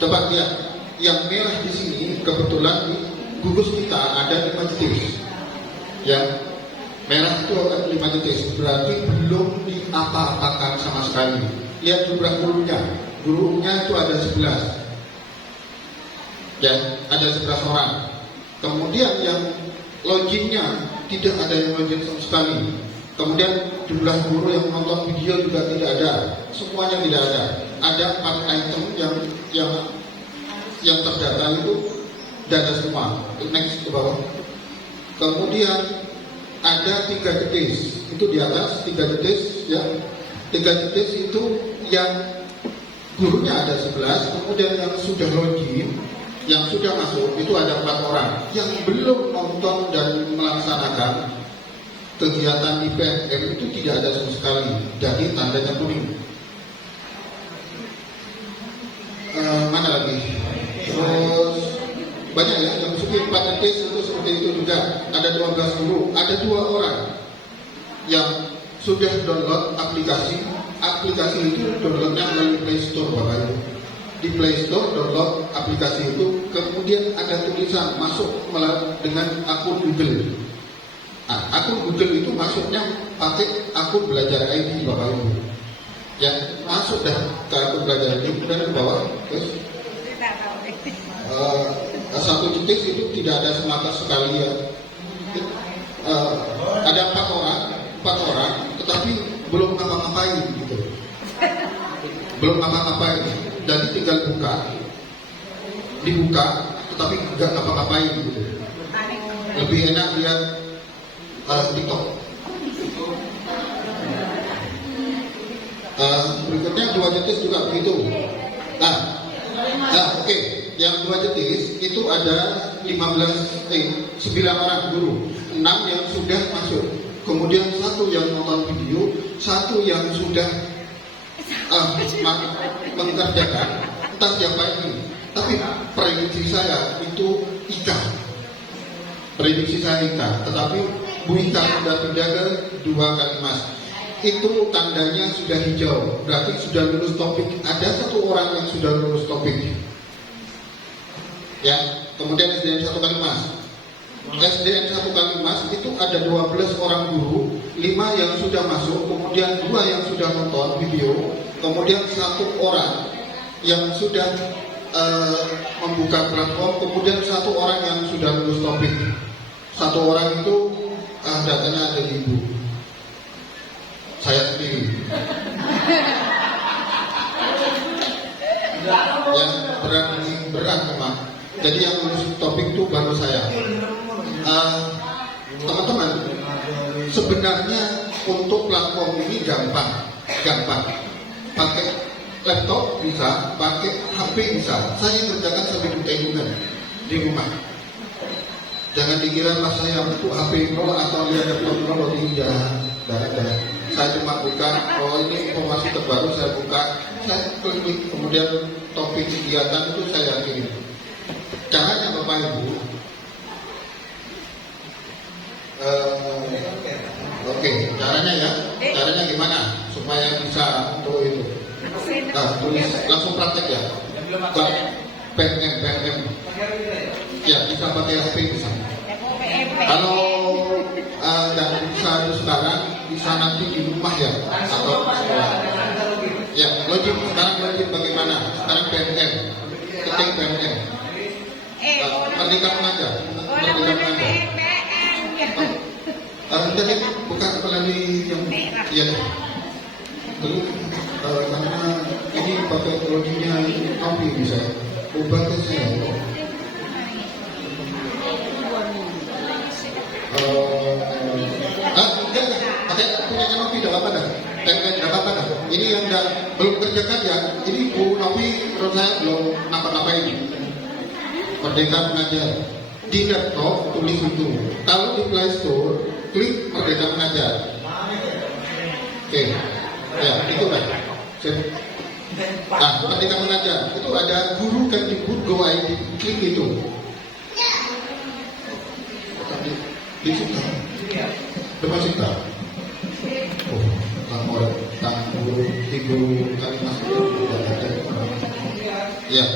Coba lihat, yang merah di sini kebetulan di gugus kita ada 5 titik. Yang merah itu ada 5 titik, berarti belum diapa-apakan sama sekali. Lihat jumlah gurunya gurunya itu ada 11. Ya, ada 11 orang. Kemudian yang loginnya tidak ada yang login sama sekali. Kemudian jumlah guru yang nonton video juga tidak ada. Semuanya tidak ada. Ada 4 item yang terdata itu tidak ada semua. Next ke bawah. Kemudian ada 3 jetis. Itu di atas 3 jetis yang 3 jetis itu yang gurunya ada 11. Kemudian yang sudah login, yang sudah masuk itu ada 4 orang. Yang belum nonton dan melaksanakan kegiatan IPM itu tidak ada sama sekali. Jadi tandanya kuning. Mana lagi? Terus banyak ya yang masukin 4 jetis itu seperti itu juga. Ada 12 guru. Ada 2 orang yang sudah download aplikasi. Aplikasi itu downloadnya melalui Play Store, Bapak Ibu. Di Play Store download aplikasi itu, kemudian ada tulisan masuk dengan akun Google. Nah, akun Google itu masuknya pakai akun belajar ID, Bapak Ibu. Ya, masuk dah ke akun belajar ID, kemudian ke bawah, terus 1 jetis itu tidak ada semata sekali ya. Ada 4 orang, tetapi belum ngapa-ngapain gitu. Belum ngapa-ngapain. Jadi tinggal dibuka, tetapi nggak ngapa-ngapain gitu. Lebih enak lihat TikTok. Berikutnya 2 jetis juga begitu. Oke. Yang 2 jetis itu ada 9 orang guru, 6 yang sudah masuk. Kemudian 1 yang nonton video, 1 yang sudah mengerjakan, entah siapa ini. Tapi prediksi saya itu Ika. Prediksi saya Ika. Tetapi Bu Ika sudah pindah ke 2 Kalimas. Itu tandanya sudah hijau. Berarti sudah lulus topik. Ada 1 orang yang sudah lulus topik. Ya. Kemudian SDN 1 Kalimas. SDN 1 Kalimas itu ada 12 orang guru, 5 yang sudah masuk, kemudian 2 yang sudah nonton video, kemudian 1 orang yang sudah membuka platform, kemudian 1 orang yang sudah lulus topik. 1 orang itu datanya ada di Ibu. Saya sendiri. Yang berat memang. Jadi yang lulus topik itu baru saya. Teman-teman, sebenarnya untuk platform ini gampang. Pakai laptop bisa, pakai HP bisa. Saya kerjakan sampai buka di rumah. Jangan dikira pas saya untuk HP nol atau lihat laptop nol tidak. Saya cuma buka, ini informasi terbaru saya buka, saya klik, kemudian topik kegiatan itu saya kirim. Caranya Bapak Ibu. Oke, caranya ya. Caranya gimana supaya bisa untuk itu? Tulis langsung praktek ya. PMM. Ya, bisa pakai HP bisa. Kalau nggak bisa sekarang, bisa nanti di rumah ya atau sekolah. Ya, login sekarang bagaimana? Sekarang PMM, ketik PMM. Merdeka Mengajar. Jadi bukan melalui yang ya. Terus karena ini pakai teknologinya Novi bisa ubah ke saya. Pakai punya Novi tidak apa-apa dah. Tidak apa-apa dah. Ini yang belum kerjakan ya. Ini Bu Novi menurut saya belum apa-apain. Merdeka Mengajar. Di laptop tulis itu. Kalau di Play Store klik Merdeka Mengajar. Oke. Ya, itu kan. Merdeka Mengajar itu ada guru Kemdikbud Go ID, klik itu. Di situ. Depan situ. Guru Kalimas itu ada. Ya.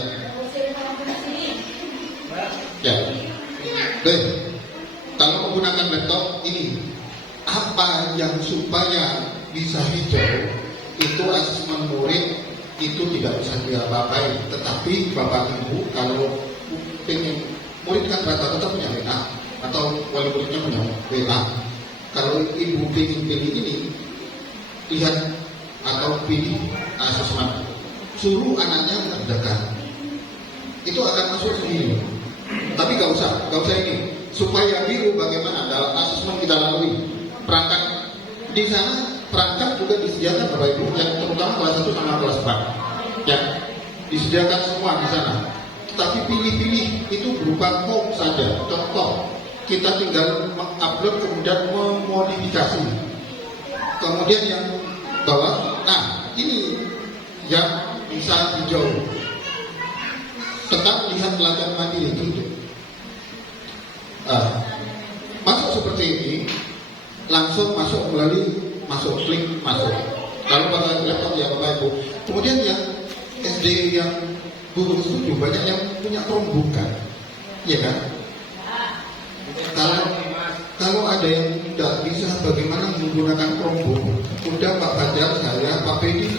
Ya. Baik. Kalau menggunakan laptop ini, apa yang supaya bisa hijau itu asesmen murid itu tidak bisa diapa-apain. Tetapi Bapak Ibu kalau pengen murid kan rata-rata punya WA atau wali muridnya punya WA. Kalau ibu pengen pilih ini, lihat atau pilih asesmen, suruh anaknya mengerjakan, itu akan masuk sendiri. Tapi gak usah ini. Supaya biru bagaimana dalam asesmen kita lalui. Perangkat di sana, perangkat juga disediakan Bapak Ibu, yang terutama kelas 1 sama kelas 4. Ya, disediakan semua di sana. Tapi pilih-pilih itu berupa form saja. Contoh, kita tinggal mengupload kemudian memodifikasi. Kemudian yang bawah, nah ini yang bisa hijau. Tetap lihat pelajaran mandiri itu. Masuk seperti ini, langsung masuk melalui klik masuk. Kalau pakai laptop ya Bapak Ibu. Kemudian yang SD yang guru setuju banyak yang punya Chromebook kan, ya kan? Kalau ada yang tidak bisa bagaimana menggunakan Chromebook, udah Pak Fajar, saya, Pak Pedi itu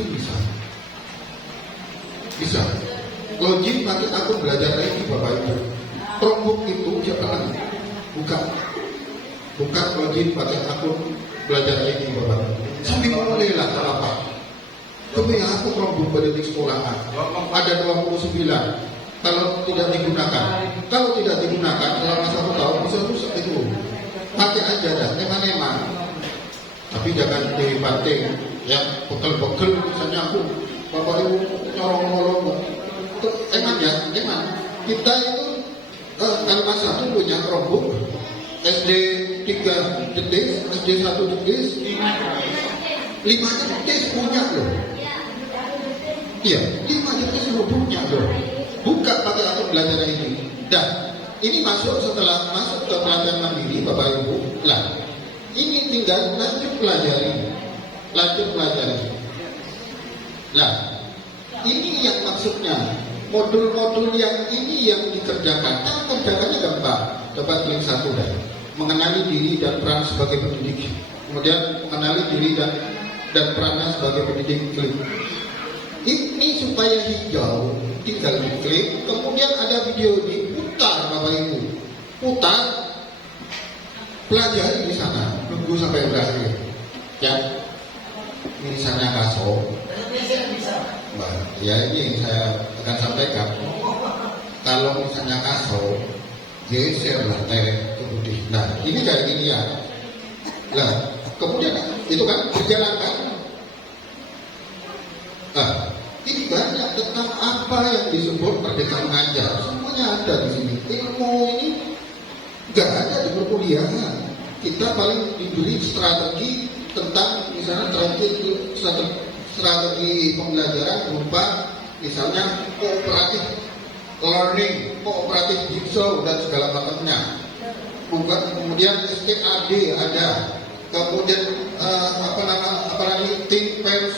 bisa. Login pakai akun belajar lagi Bapak Ibu. Chromebook itu jangan buka login pakai akun belajar lagi Bapak Ibu. Sambil mulai lah apa? Tapi aku Chromebook pada di sekolahan ada 29. Kalau tidak digunakan selama 1 tahun bisa rusak itu. Pakai aja dah, nema-nema. Tapi jangan dibanting, ya pegel-pegel misalnya aku, Bapak Ibu nyolong-nyolong. Eman. Kita itu kalimat 1 punya Chromebook, SD 3 detik, SD 1 detik, 5 detik punya loh. Iya, 5 detik semua punya loh. Buka pakai akun belajar ini. Dan ini setelah masuk ke pelajaran mandiri Bapak Ibu. Lah, ini tinggal lanjut pelajari. Lah, ini yang maksudnya modul-modul yang ini yang dikerjakan. Kerjakannya gampang. Coba klik 1 dah. Mengenali diri dan peran sebagai pendidik. Kemudian mengenali diri dan perannya sebagai pendidik. Klik. Ini supaya hijau, tinggal diklik. Kemudian ada video diputar Bapak Ibu. Putar, pelajari di sana. Tunggu sampai berakhir. Ya, misalnya kaso. Ya ini saya akan sampaikan. Kalau misalnya kaso, geserlah ke putih. Nah ini kayak gini ya. Nah kemudian itu kan berjalan kan. Nah ini banyak tentang apa yang disebut merdeka mengajar. Semuanya ada di sini. Ilmu ini nggak ada di perkuliahan. Kita paling diberi strategi tentang misalnya strategi pembelajaran berupa misalnya kooperatif learning, kooperatif jigsaw dan segala macamnya. Kemudian STAD ada, kemudian apa lagi think pair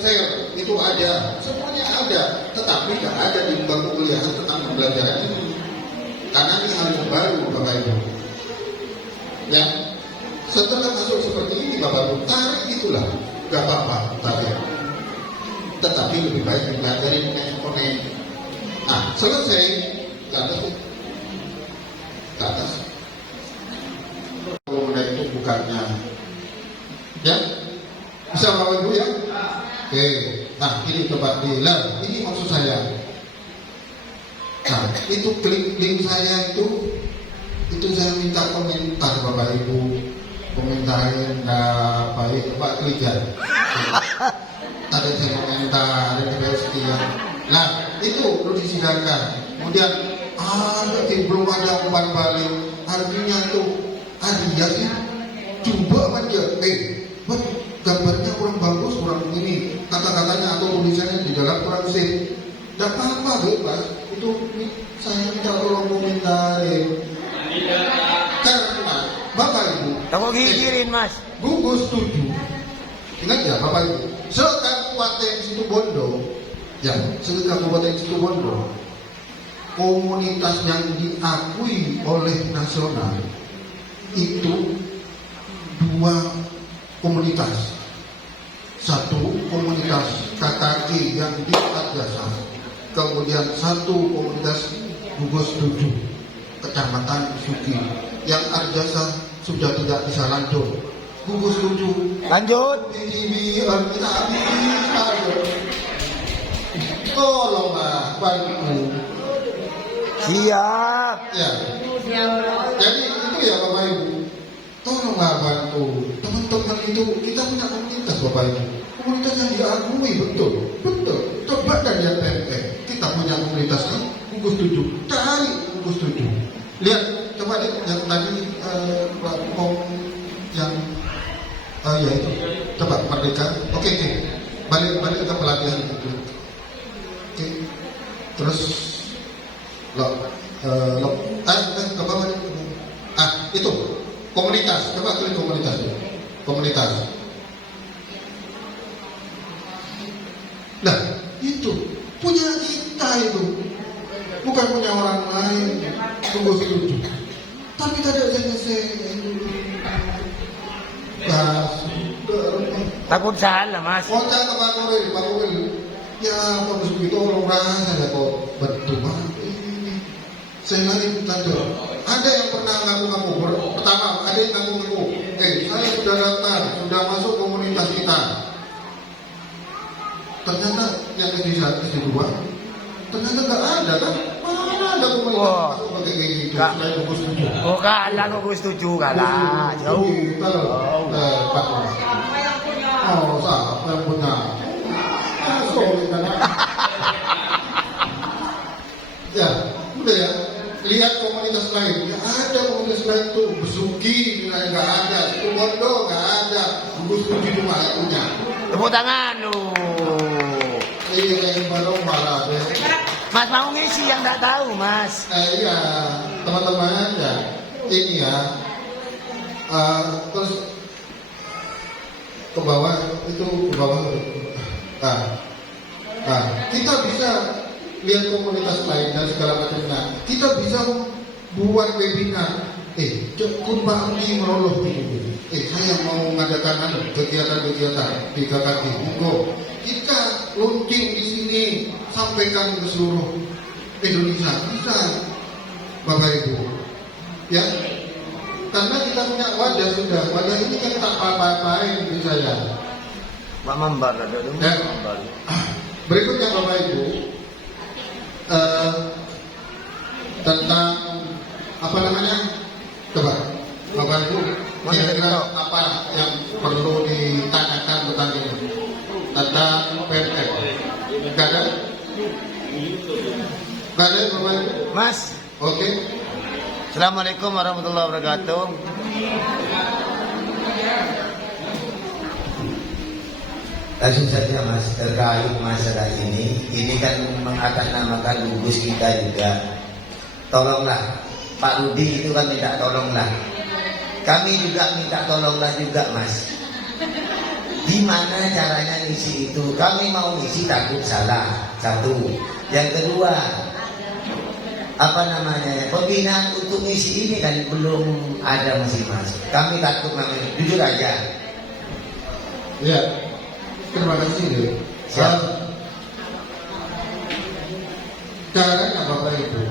share itu ada, semuanya ada. Tetapi tidak ada di bangku kuliah tentang pembelajaran ini. Karena ini hal yang baru Bapak Ibu. Ya. Setelah masuk seperti ini Bapak Ibu, tarik itulah, gak apa-apa tarik. Tetapi lebih baik dipelajari komponen. Nah, selesai ke atas. Komponen itu bukannya, ya, bisa Bapak Ibu ya. Oke, nah ini coba dilihat. Ini maksud saya. Nah, itu klik link saya itu saya minta komentar Bapak Ibu. Komentarin nggak baik, Pak Klijan. Ada yang komentar, ada yang sekian. Nah, itu perlu disidangkan. Kemudian, belum ada umpan balik. Artinya itu, ya sih. Coba aja, gambarnya kurang bagus, kurang ini. Kata-katanya atau tulisannya di dalam kurang sih. Tidak apa-apa, bebas. Itu saya minta tolong komentarin. Karena Bapak Ibu, kamu gigirin Mas. gugus 7. Ingat ya Bapak Ibu, sekabupaten Situbondo, ya sekabupaten Situbondo, komunitas yang diakui oleh nasional itu 2 komunitas. satu komunitas KKG yang di Arjasa, kemudian satu komunitas gugus 7 Kecamatan Suki yang Arjasa sudah tidak bisa lanjut. Gugus 7 Lanjut. ini kita habis. Tolonglah bantu. Siap. Ya. Jadi itu ya Bapak Ibu. Tolonglah bantu. Teman-teman itu kita punya komunitas Bapak Ibu. Komunitas yang diakui betul. Coba dan lihat PMP. Kita punya komunitas kan gugus 7. Cari gugus 7. Lihat coba lihat yang tadi yang ya itu. Coba Merdeka. Oke. Balik ke pelatihan itu. Oke. Terus ke bawah itu komunitas, coba klik komunitas. Nah itu punya kita itu, bukan punya orang lain. Gugus 7 tapi tidak Takut salah Mas. Kota ke Pak Koril. Ya Pak begitu orang rasa ya kok betul banget. Saya lagi tanya, ada yang pernah ngaku-ngaku? Pertama, ada yang ngaku-ngaku. Saya sudah daftar, sudah masuk komunitas kita. Ternyata yang kedua, ternyata nggak ada kan? Mana ada komunitas masuk pakai kayak gitu? Selain gugus 7. Oh kalah gugus 7 kalah. Jauh. Pak. Oh, siapa yang punya? Sulit kan? Ya, udah ya. Lihat komunitas lain, ya ada komunitas lain tuh. Besuki nggak ada, Sukondo nggak ada, gugus 7 cuma punya. Tepuk tangan lu. Iya yang baru malah deh. Mas mau ngisi yang nggak tahu Mas. Iya teman-teman ya ini ya. Terus ke bawah itu ke bawah. Kita bisa lihat komunitas lain dan segala macamnya. Kita bisa buat webinar. Kun Pak Andi meroloh ini. Saya mau mengadakan kegiatan-kegiatan di KKG. Monggo kita launching di sini, sampaikan ke seluruh Indonesia. Bisa, Bapak Ibu. Ya, karena kita punya wadah sudah. Wadah ini kan tak apa-apain di saya. Pak Mambar ada dulu. Berikutnya Bapak Ibu. Tentang apa namanya? Coba Bapak Ibu kira-kira apa yang perlu ditanyakan tentang ini tentang PMF? Gak ada Bapak Ibu? Mas. Oke. Assalamualaikum warahmatullahi wabarakatuh. Langsung saja Mas, terkait masalah ini kan mengatasnamakan gugus kita juga. Tolonglah, Pak Rudi itu kan minta tolonglah. Kami juga minta tolonglah juga Mas. Gimana caranya ngisi itu? Kami mau ngisi takut salah. Satu. Yang kedua, apa namanya? Pembinaan untuk ngisi ini kan belum ada masih Mas. Kami takut namanya. Jujur aja. Ya. Terima kasih. Caranya Bapak Ibu,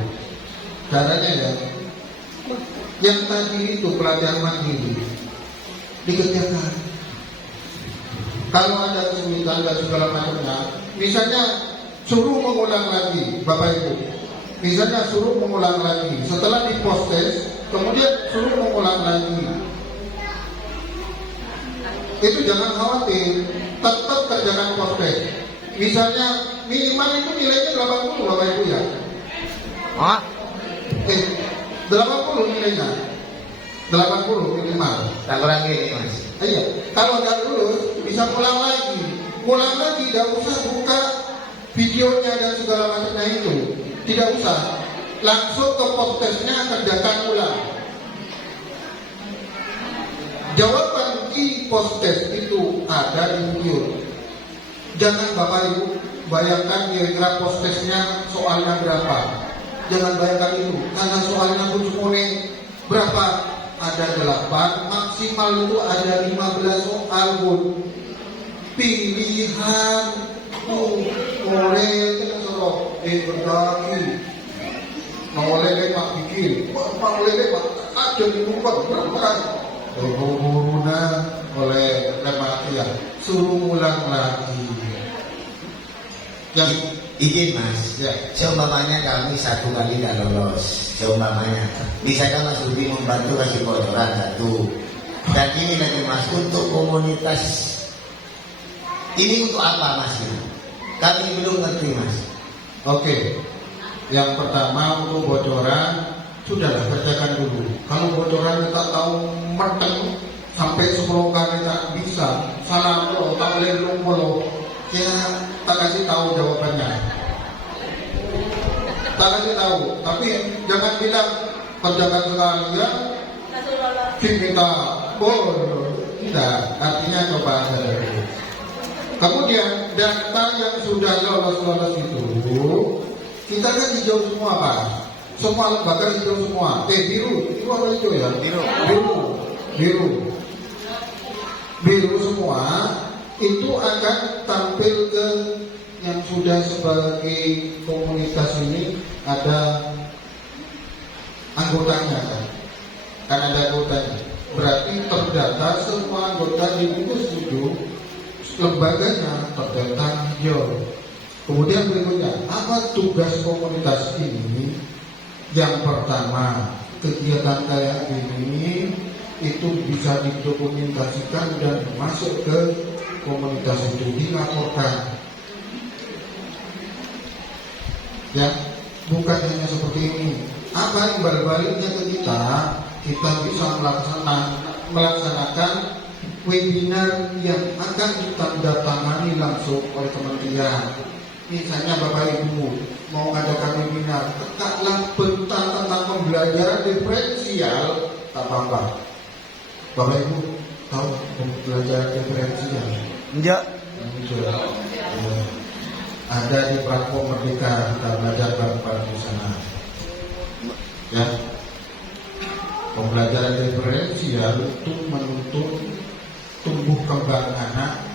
caranya ya, yang tadi itu pelatihan mandiri dikerjakan. Kalau ada kesulitan dan segala macamnya, misalnya suruh mengulang lagi, Bapak Ibu. Misalnya suruh mengulang lagi, setelah diproses, kemudian suruh mengulang lagi. Itu jangan khawatir, tetap kerjakan proses. Misalnya minimal itu nilainya 80 Bapak Ibu ya. 80 nilainya. 80 minimal. Tak kurang ini Mas. Iya. Kalau nggak lulus bisa ulang lagi. Ulang lagi, tidak usah buka videonya dan segala macamnya itu. Tidak usah. Langsung ke proses-nya kerjakan ulang. Jawaban di post-test itu ada di video. Jangan Bapak Ibu bayangkan kira-kira post-testnya soalnya berapa. Jangan bayangkan itu, karena soalnya pun cuma berapa? Ada 8, maksimal itu ada 15 soal pun. pilihan oleh serok berdaki oleh mak bikin oleh mak ada di tempat berapa guru-guruna oleh lemak ya suruh ulang lagi yang Izin mas, ya. seumpamanya kami 1 kali tidak lolos, seumpamanya bisakah Mas Budi membantu kasih bocoran 1? Dan ini lagi mas, untuk komunitas ini untuk apa mas? Kami belum ngerti mas. Oke, yang pertama untuk bocoran sudahlah kerjakan dulu. Kalau bocoran kita tahu meteng sampai 10 kali tak bisa, salah lo, tak boleh lo, ya tak kasih tahu jawabannya. Tak kasih tahu, tapi jangan bilang kerjakan sekali ya. Kita tidak, artinya coba saja. Kemudian data yang sudah lolos itu kita kan hijau semua Pak. Semua lembaga hijau semua. Biru, itu apa hijau ya? Biru semua itu akan tampil ke yang sudah sebagai komunitas ini ada anggotanya kan ada anggotanya. Berarti terdata semua anggota di gugus tujuh lembaganya terdata hijau. Kemudian berikutnya, apa tugas komunitas ini? Yang pertama, kegiatan kayak ini itu bisa didokumentasikan dan masuk ke komunitas itu, dilaporkan. Ya, bukan hanya seperti ini. Apa yang baliknya ke kita bisa melaksanakan webinar yang akan ditandatangani langsung oleh kementerian. Misalnya Bapak Ibu mau adakan webinar, tegaklah tentang pembelajaran diferensial, tak apa-apa. Bapak Ibu tahu pembelajaran diferensial? Enggak. Ada di platform Merdeka, kita belajar bareng-bareng di sana. Ya, pembelajaran diferensial itu menuntut tumbuh kembang anak,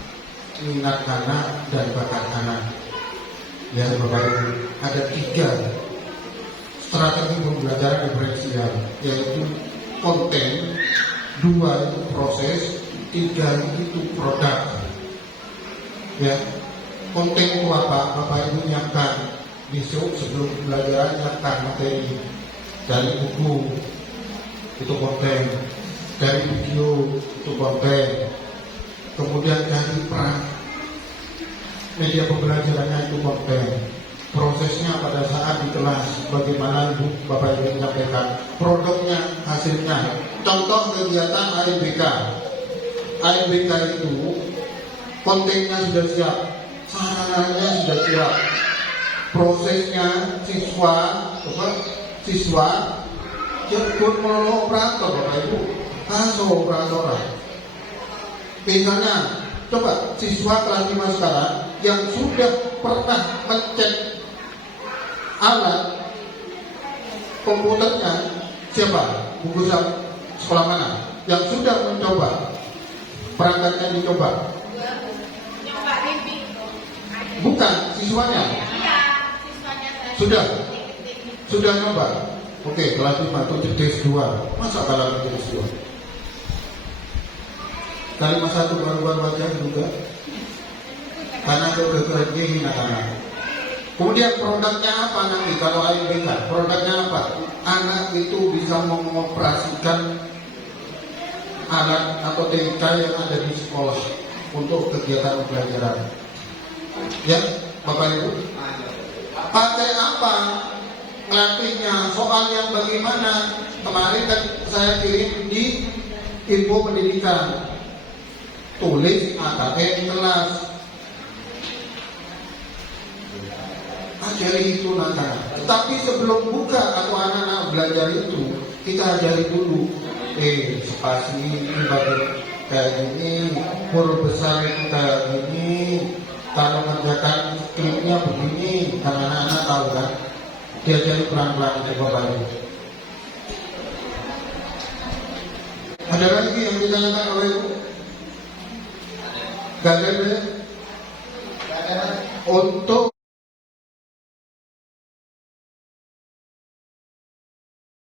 minat anak, dan bakat anak. Ya Bapak Ibu, ada 3 strategi pembelajaran diferensial, yaitu konten, 2 itu proses, 3 itu produk. Ya, konten itu apa? Bapak Ibu nyiapkan besok sebelum pembelajaran, nyiapkan materi dari buku, itu konten, dari video, itu konten, kemudian dari peran media pembelajarannya itu konten, prosesnya pada saat di kelas bagaimana Ibu Bapak Ibu menyampaikan, produknya, hasilnya. Contoh kegiatan ALBK itu kontennya sudah siap, sarannya sudah siap, prosesnya siswa jemput menolong operator Bapak Ibu, operator. Misalnya coba siswa kelas 5 sekarang yang sudah pernah mencet alat komputernya siapa? Gugus sekolah mana? Yang sudah mencoba perangkatnya dicoba? Bukan, siswanya. Sudah nyoba. Oke, kelas 5 itu tes 2. Masa kalah tes 2? Kalimat 1 baru-baru aja juga. Karena kekerjaan anak-anak. Kemudian produknya apa nanti kalau ALBK? Produknya apa? Anak itu bisa mengoperasikan alat atau TK yang ada di sekolah untuk kegiatan pembelajaran. Ya, Bapak Ibu. Pakai apa? Ngelatihnya, soal yang bagaimana? Kemarin kan saya kirim di info pendidikan. Tulis AKM kelas. Ajari itu anak-anak. Tetapi sebelum buka atau anak-anak belajar itu, kita ajari dulu. Spasi ini kayak gini, huruf besar itu kayak gini. Kalau mengerjakan skripnya begini, karena anak-anak tahu kan. Diajari pelan-pelan itu Bapak Ibu. Ada lagi yang ditanyakan oleh Ibu? Gak ada. untuk